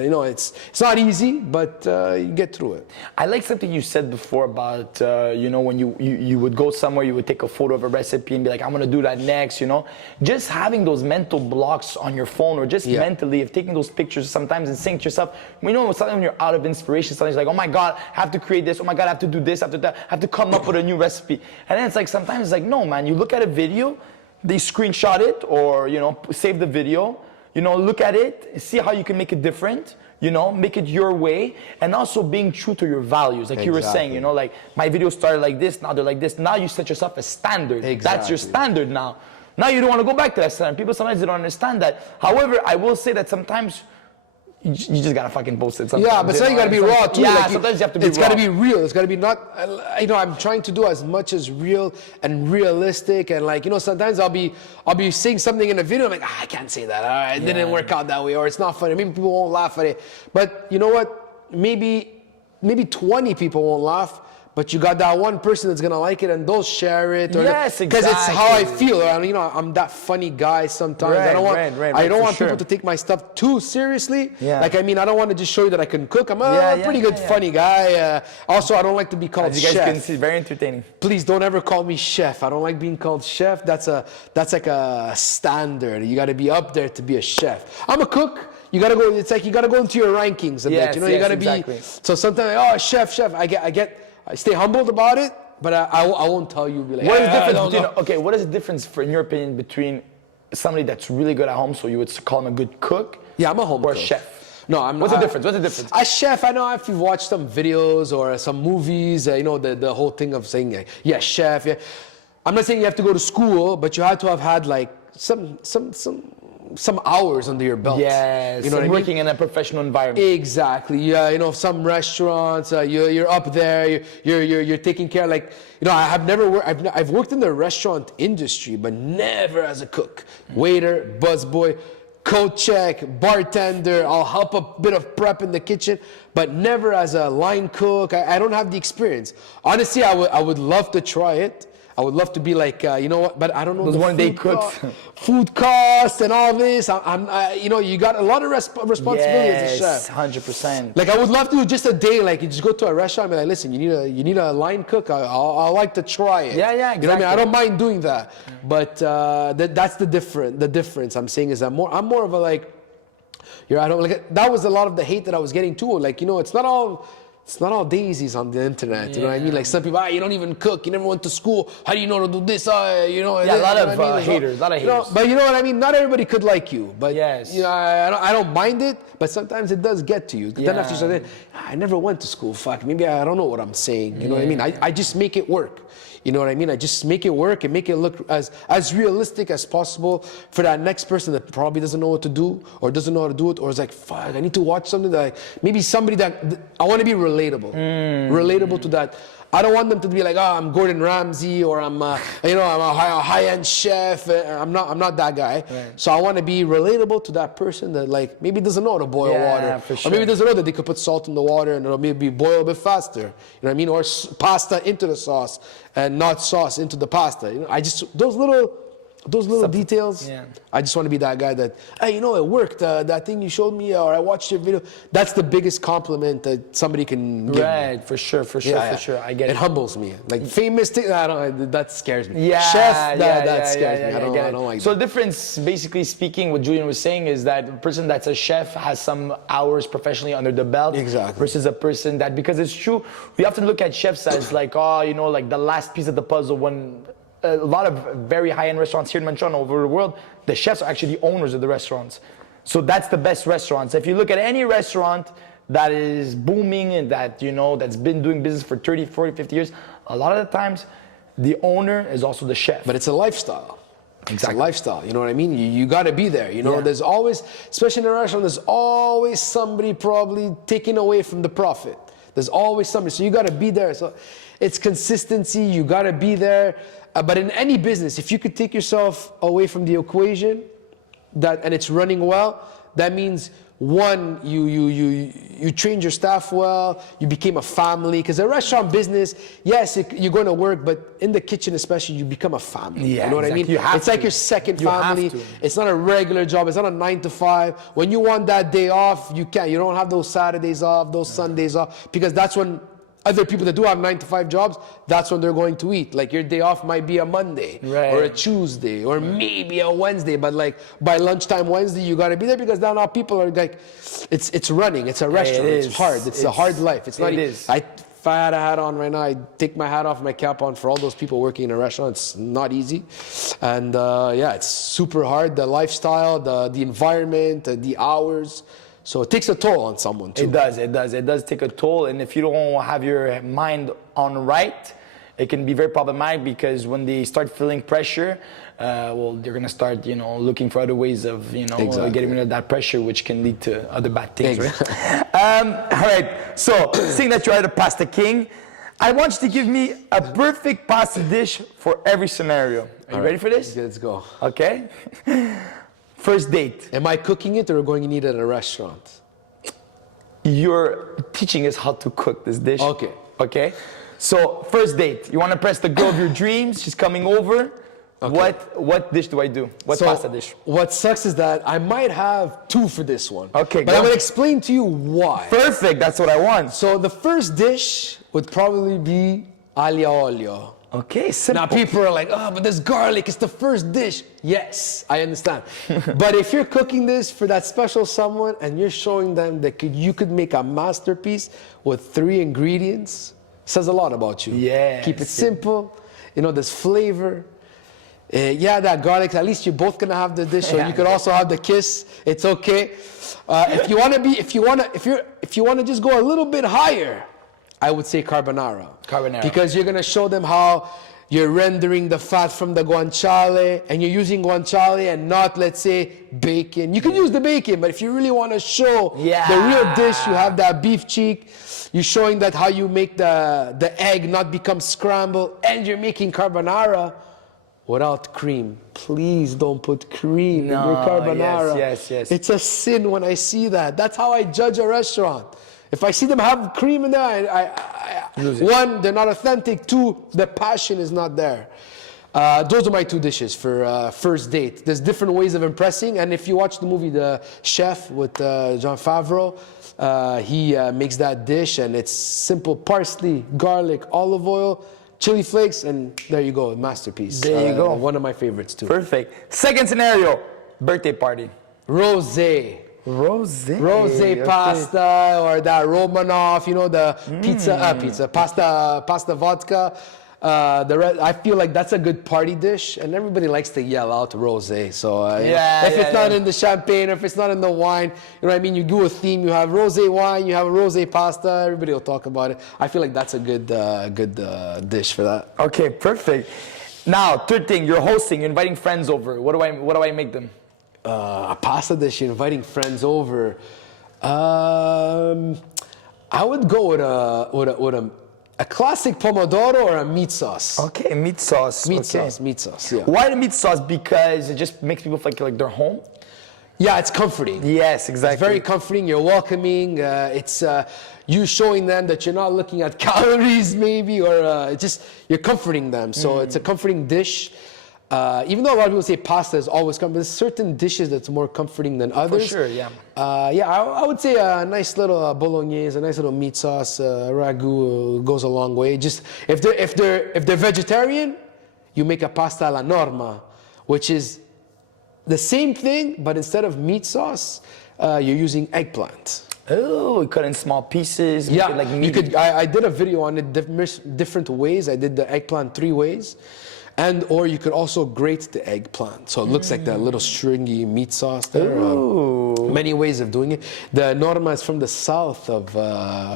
you know, it's not easy, but you get through it. I like something you said before about, you know, when you would go somewhere, you would take a photo of a recipe and be like, I'm going to do that next, you know. Just having those mental blocks on your phone or just mentally of taking those pictures sometimes and saying to yourself, you know, sometimes when you're out of inspiration, sometimes like, oh my God, I have to create this. Oh my God, I have to do this, after that. I have to come up with a new recipe. And then it's like, sometimes it's like, no, man, you look at a video, they screenshot it or, you know, save the video, you know, look at it, see how you can make it different, you know, make it your way, and also being true to your values. Like you were saying, you know, like my video started like this, now they're like this. Now you set yourself a standard. That's your standard now. Now you don't want to go back to that standard. People sometimes they don't understand that. However, I will say that sometimes you just gotta fucking post it sometimes. Yeah, but sometimes you gotta be raw too. Yeah, like sometimes you have to be raw. It's gotta be real. It's gotta be not, you know, I'm trying to do as much as real and realistic. And like, you know, sometimes I'll be saying something in a video, I'm like, I can't say that. It didn't work out that way, or it's not funny. Maybe people won't laugh at it. But you know what? Maybe 20 people won't laugh. But you got that one person that's gonna like it, and they'll share it. Or yes, exactly. Because it's how I feel. You know, I'm that funny guy sometimes. I don't want people to take my stuff too seriously. Yeah. Like, I mean, I don't want to just show you that I can cook. I'm a pretty good, funny guy. Also, I don't like to be called chef. As you guys can see, very entertaining. Please don't ever call me chef. I don't like being called chef. That's like a standard. You got to be up there to be a chef. I'm a cook. You gotta go. It's like you gotta go into your rankings a bit. You know, you gotta be. So sometimes, chef. I stay humbled about it, but I won't tell you. Be like, what is the difference? Okay, what is the difference, in your opinion, between somebody that's really good at home, so you would call him a good cook? Yeah, I'm a home cook. Or a chef? No, I'm not. What's the difference? What's the difference? A chef, I know if you've watched some videos or some movies, you know, the whole thing of saying, chef. Yeah. I'm not saying you have to go to school, but you have to have had like some hours under your belt. Yes, you know, working in a professional environment. Exactly. Yeah, you know, some restaurants, you're up there, you're taking care. Like, you know, I've worked in the restaurant industry, but never as a cook, waiter, busboy, coat check, bartender. I'll help a bit of prep in the kitchen, but never as a line cook. I don't have the experience. Honestly, I would love to try it. I would love to be like, you know what, but I don't know. Those one-day cooks. Food costs and all this. You know, you got a lot of responsibility as a chef. 100%. Like, I would love to do just a day, like, you just go to a restaurant and be like, listen, you need a line cook. I like to try it. Yeah, exactly. You know what I mean? I don't mind doing that. But that's the difference I'm saying is that I'm more of a like, I don't like. That was a lot of the hate that I was getting too. Like, you know, it's not all daisies on the internet. You know what I mean? Like, some people, you don't even cook. You never went to school. How do you know to do this? You know. Yeah, a lot of haters. But you know what I mean? Not everybody could like you. But yes, you know, I don't mind it. But sometimes it does get to you. Then after you start, I never went to school. Fuck, maybe I don't know what I'm saying. You know what I mean? I just make it work. You know what I mean? I just make it work and make it look as realistic as possible for that next person that probably doesn't know what to do or doesn't know how to do it, or is like, fuck, I need to watch something that maybe somebody that I want to be relatable. Relatable to that. I don't want them to be like, I'm Gordon Ramsay, or I'm a high-end chef. I'm not that guy. Right. So I want to be relatable to that person that like maybe doesn't know how to boil water, for sure. or maybe doesn't know that they could put salt in the water and it'll maybe boil a bit faster. You know what I mean? Or pasta into the sauce and not sauce into the pasta. You know, those little details. Yeah. I just want to be that guy that, hey, you know, it worked. That thing you showed me, or I watched your video. That's the biggest compliment that somebody can give me. Right, for sure. I get it. It humbles me. Like famous thing, that scares me. Yeah, chef, that scares me. I don't like that. So the difference, basically speaking, what Julien was saying is that a person that's a chef has some hours professionally under the belt. Exactly. Versus a person that, because it's true, we often look at chefs as like, like the last piece of the puzzle when a lot of very high-end restaurants here in Montreal and over the world, the chefs are actually the owners of the restaurants. So that's the best restaurants. If you look at any restaurant that is booming and that, you know, that's been doing business for 30, 40, 50 years, a lot of the times, the owner is also the chef. But it's a lifestyle. Exactly. It's a lifestyle, you know what I mean? You got to be there, you know? There's always, especially in a restaurant, there's always somebody probably taking away from the profit. There's always somebody, so you got to be there. So it's consistency, you got to be there. But in any business, if you could take yourself away from the equation and it's running well, that means one, you trained your staff well, you became a family. Because a restaurant business, yes, you're going to work, but in the kitchen especially, you become a family. Yeah, you know what I mean? exactly. You have It's like to. your second You have family. to. It's not a regular job. It's not a 9 to 5. When you want that day off, you can't. You don't have those Saturdays off, those Sundays off, because that's when other people that do have 9 to 5 jobs, that's when they're going to eat. Like your day off might be a Monday or a Tuesday or maybe a Wednesday, but like by lunchtime Wednesday, you got to be there because now people are like, it's running. It's a restaurant. It's hard. It's a hard life. It's not. If I had a hat on right now, I'd take my hat off, my cap on for all those people working in a restaurant. It's not easy. And yeah, it's super hard. The lifestyle, the environment, the hours. So it takes a toll on someone too. It does take a toll. And if you don't have your mind on right, it can be very problematic because when they start feeling pressure, well, they're going to start, looking for other ways of, getting rid of that pressure, which can lead to other bad things, right? All right. So seeing that you are the pasta king, I want you to give me a perfect pasta dish for every scenario. Are you ready for this? Let's go. Okay. First date. Am I cooking it or going to eat it at a restaurant? You're teaching us how to cook this dish. Okay. Okay. So first date. You want to press the girl of your dreams. She's coming over. Okay. What dish do I do? What pasta dish? What sucks is that I might have two for this one. Okay. But I'm going to explain to you why. Perfect. That's what I want. So the first dish would probably be aglio olio. Okay, simple. Now people are like, oh, but there's garlic. It's the first dish. Yes, I understand. But if you're cooking this for that special someone and you're showing them that you could make a masterpiece with 3 ingredients, says a lot about you. Yeah. Keep it simple. There's flavor. That garlic. At least you're both gonna have the dish, or you could also have the kiss. It's okay. If you wanna just go a little bit higher, I would say carbonara. Carbonara. Because you're going to show them how you're rendering the fat from the guanciale and you're using guanciale and not, let's say, bacon. You can use the bacon, but if you really want to show the real dish, you have that beef cheek. You're showing that how you make the egg not become scrambled, and you're making carbonara without cream. Please don't put cream in your carbonara. Yes. It's a sin when I see that. That's how I judge a restaurant. If I see them have cream in there, one, they're not authentic. 2, the passion is not there. Those are my 2 dishes for first date. There's different ways of impressing, and if you watch the movie The Chef with Jon Favreau, he makes that dish, and it's simple: parsley, garlic, olive oil, chili flakes, and there you go, masterpiece. There you go. One of my favorites too. Perfect. Second scenario: birthday party. Rosé Okay. pasta, or that Romanov, the pasta vodka. I feel like that's a good party dish, and everybody likes to yell out rosé. So if it's not in the champagne, or if it's not in the wine, you know what I mean? You do a theme. You have rosé wine, you have rosé pasta. Everybody will talk about it. I feel like that's a good dish for that. Okay, perfect. Now, third thing, you're hosting, you're inviting friends over. What do I make them? A pasta dish, you're inviting friends over. I would go with a classic pomodoro or a meat sauce. Okay, meat sauce. Meat sauce, yeah. Why the meat sauce? Because it just makes people feel like they're home? Yeah, it's comforting. Yes, exactly. It's very comforting. You're welcoming. It's you showing them that you're not looking at calories, maybe, or you're comforting them. So it's a comforting dish. Even though a lot of people say pasta is always comforting, there's certain dishes that's more comforting than others. For sure, yeah. I would say a nice little bolognese, a nice little meat sauce, ragu goes a long way. Just if they're vegetarian, you make a pasta alla norma, which is the same thing, but instead of meat sauce, you're using eggplant. Oh, cut in small pieces. Yeah, you could. I did a video on it, different ways. I did the eggplant 3 ways. Or you could also grate the eggplant, so it looks like that little stringy meat sauce there. Many ways of doing it. The norma is from the south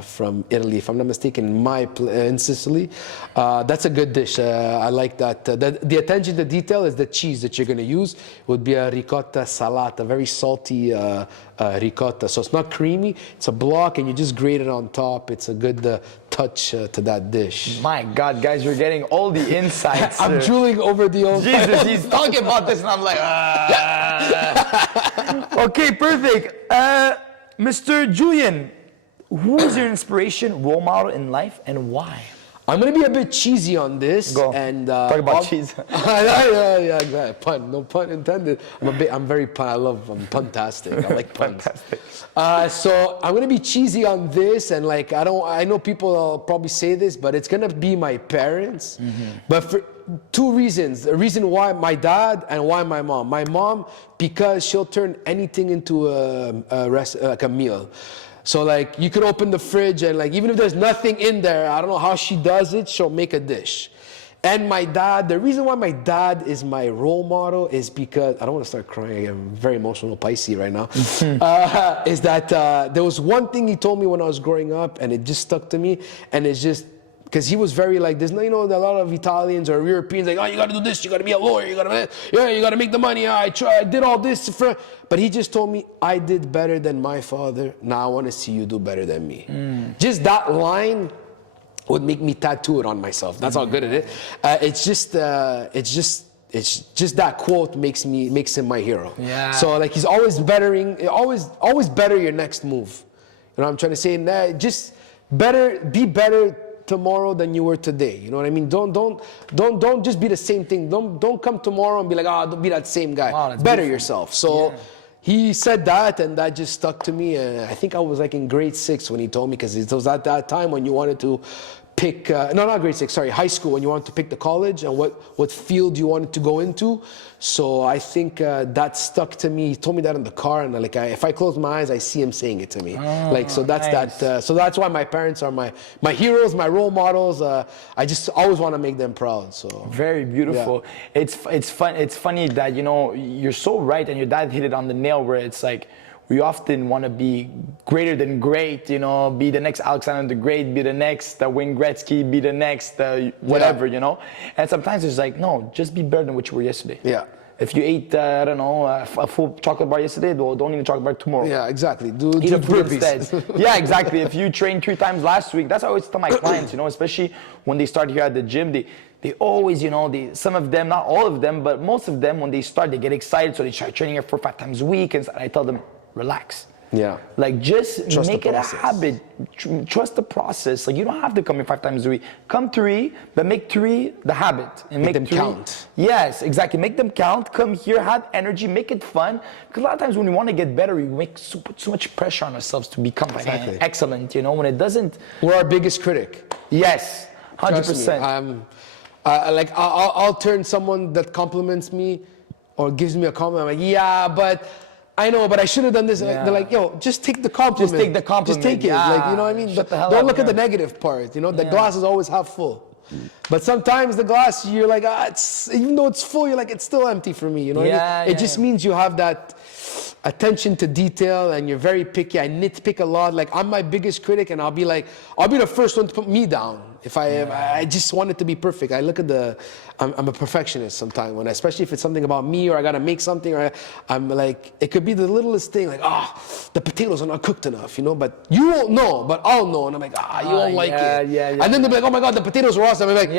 from Italy, if I'm not mistaken, in Sicily. That's a good dish. I like that. The attention to detail is the cheese that you're going to use. It would be a ricotta salata, very salty ricotta. So it's not creamy. It's a block, and you just grate it on top. It's a good touch to that dish. My God, guys, you're getting all the insights. I'm drooling over the old. Jesus, he's talking about this, and I'm like, Okay, perfect. Mr. Julien, who is your inspiration, role model in life, and why? I'm gonna be a bit cheesy on this. Go. And Talk about cheese. yeah, exactly. Pun, no pun intended. I'm very pun. I'm puntastic. I like puns. Fantastic. So I'm gonna be cheesy on this, and like I know people probably say this, but it's gonna be my parents. But for two reasons. The reason why my dad and why my mom. My mom, because she'll turn anything into like a meal. So like you could open the fridge and like even if there's nothing in there, I don't know how she does it, she'll make a dish. And my dad, the reason why my dad is my role model is because, I don't want to start crying, I'm very emotional Pisces right now, is that there was one thing he told me when I was growing up and it just stuck to me, and it's just, because he was very like, there's no, you know, a lot of Italians or Europeans like, oh, you got to do this, you got to be a lawyer, you got to make the money, I did all this. But he just told me, I did better than my father, now I want to see you do better than me. Just that line would make me tattoo it on myself. That's how good it is. It's just that quote makes him my hero. Yeah. So like he's always bettering, always better your next move. You know what I'm trying to say? And, just be better tomorrow than you were today. You know what I mean? Don't just be the same thing. Don't come tomorrow and be like, don't be that same guy. Wow, that's better beautiful. yourself. So he said that, and that just stuck to me. And I think I was like in grade 6 when he told me, because it was at that time when you wanted to pick, not grade 6, sorry, high school, when you wanted to pick the college and what field you wanted to go into. So I think that stuck to me. He told me that in the car, and like if I close my eyes, I see him saying it to me. So that's nice. so that's why my parents are my heroes, my role models. I just always want to make them proud. So very beautiful. Yeah. It's funny that, you know, you're so right, and your dad hit it on the nail, where it's like, we often want to be greater than great, you know, be the next Alexander the Great, be the next Wayne Gretzky, be the next whatever, you know. And sometimes it's like, no, just be better than what you were yesterday. Yeah. If you ate, I don't know, a full chocolate bar yesterday, don't eat a chocolate bar tomorrow. Yeah, exactly. Eat a food burpees. instead. Yeah, exactly. If you trained 3 times last week, that's what I always tell my clients, you know, especially when they start here at the gym, they always, you know, some of them, not all of them, but most of them, when they start, they get excited, so they start training here 4 or 5 times a week, and I tell them, relax. Yeah. Like, just Trust make the it a process. habit. Trust the process. Like, you don't have to come here 5 times a week. Come 3, but make 3 the habit. And Make them 3 count. Yes, exactly. Make them count. Come here, have energy, make it fun. Because a lot of times when we want to get better, we make so much pressure on ourselves to become excellent, you know, when it doesn't. We're our biggest critic. Yes, 100%. Trust me, like I'll turn someone that compliments me or gives me a compliment. I'm like, yeah, but I know, but I should have done this. Yeah. They're like, yo, just take the compliment. Just take the compliment. Just take it. Yeah. Like, you know what I mean? Shut the hell Don't up, look at the yeah. negative part. You know, the glass is always half full. But sometimes the glass, you're like, it's, even though it's full, you're like, it's still empty for me. You know what I mean? It just means you have that attention to detail, and you're very picky. I nitpick a lot. Like, I'm my biggest critic, and I'll be the first one to put me down. If I just want it to be perfect. I look at I'm a perfectionist sometimes, especially if it's something about me, or I gotta make something, or I'm like, it could be the littlest thing, like, the potatoes are not cooked enough, you know, but you won't know, but I'll know, and I'm like, you won't like it. And then they'll be like, oh my God, the potatoes were awesome. I'm like,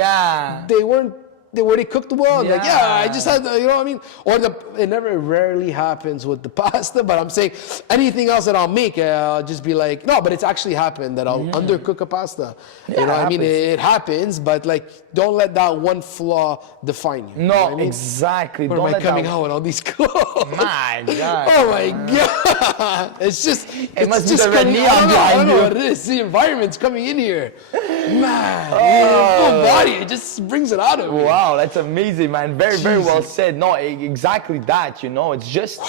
were they cooked well? I'm like, I just had, you know what I mean? Or it rarely happens with the pasta, but I'm saying anything else that I'll make, I'll just be like, no, but it's actually happened that I'll undercook a pasta. You know what I mean? It happens, but like, don't let that one flaw define you. No, you know what I mean? exactly. Where Don't am I let coming that... out with all these clothes? My God. Oh my God. It's just, It must just be the red coming, neon I behind don't know you. what it is. The environment's coming in here. Man, full body, it just brings it out of me. Wow, that's amazing, man. Very, very well said. No, exactly that, you know, it's just,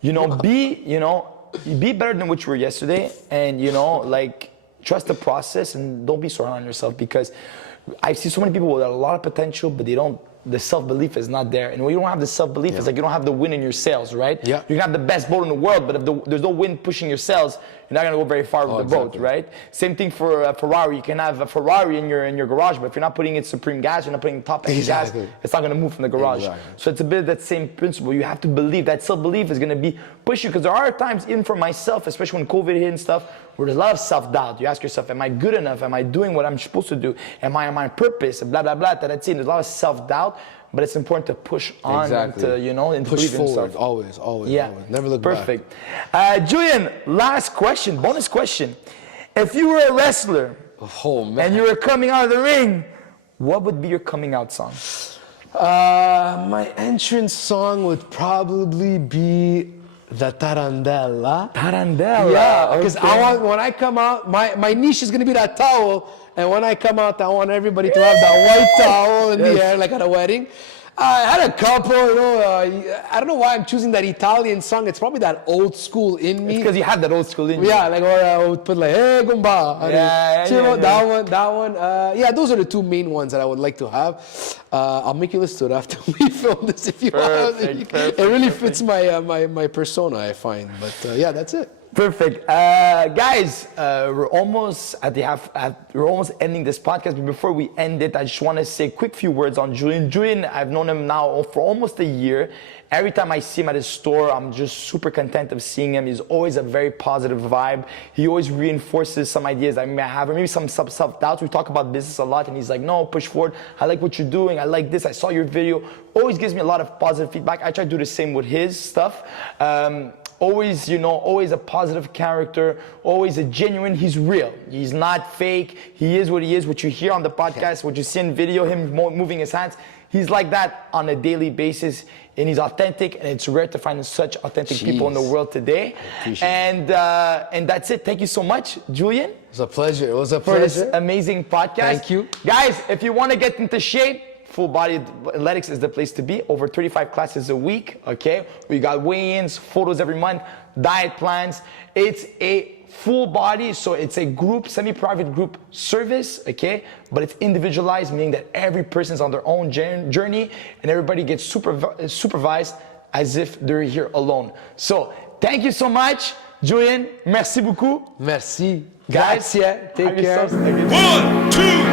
you know, be better than what you were yesterday, and, you know, like, trust the process, and don't be so hard on yourself, because I see so many people with a lot of potential, but they don't the self-belief is not there. And when you don't have the self-belief, it's like you don't have the wind in your sails, right? Yeah. You can have the best boat in the world, but if there's no wind pushing your sails, you're not gonna go very far with the boat, right? Same thing for a Ferrari. You can have a Ferrari in your garage, but if you're not putting in Supreme gas, you're not putting top end gas, it's not gonna move from the garage. So it's a bit of that same principle. You have to believe. That self-belief is gonna be push you, because there are times, even for myself, especially when COVID hit and stuff, where there's a lot of self-doubt. You ask yourself, am I good enough? Am I doing what I'm supposed to do? Am I on my purpose? Blah, blah, blah. That's it. There's a lot of self-doubt, but it's important to push on and to, and push believe in forward. stuff. Always. Yeah. Never look back. Perfect. Julien, last question, bonus question. If you were a wrestler and you were coming out of the ring, what would be your coming out song? My entrance song would probably be the Tarandella. Tarandella. Yeah, because I want, when I come out, my niche is gonna be that towel, and when I come out, I want everybody to have that white towel in the air, like at a wedding. I had a couple, I don't know why I'm choosing that Italian song. It's probably that old school in me. Because you have that old school in you. Yeah, like, or I would put like, hey, Gumba. That one. Yeah, those are the two main ones that I would like to have. I'll make you listen to it after we film this if you want. It really fits my persona, I find. But yeah, that's it. Perfect. Guys, we're almost at we're almost ending this podcast, but before we end it, I just want to say a quick few words on Julien. Julien, I've known him now for almost a year. Every time I see him at his store, I'm just super content of seeing him. He's always a very positive vibe. He always reinforces some ideas I may have, or maybe some self-doubts. We talk about business a lot, and he's like, no, push forward. I like what you're doing. I like this. I saw your video. Always gives me a lot of positive feedback. I try to do the same with his stuff. Always, always a positive character, always a genuine, he's real. He's not fake. He is what he is. What you hear on the podcast, what you see in video, him moving his hands, he's like that on a daily basis, and he's authentic, and it's rare to find such authentic people in the world today. And that's it. Thank you so much, Julien. It was a pleasure. For this amazing podcast. Thank you. Guys, if you want to get into shape, Full Body Athletics is the place to be. Over 35 classes a week, okay? We got weigh-ins, photos every month, diet plans. It's a full body, so it's a group, semi-private group service, okay? But it's individualized, meaning that every person's on their own journey, and everybody gets supervised as if they're here alone. So, thank you so much, Julien. Merci beaucoup. Merci. Guys, Grazie. Take care. 1, 2,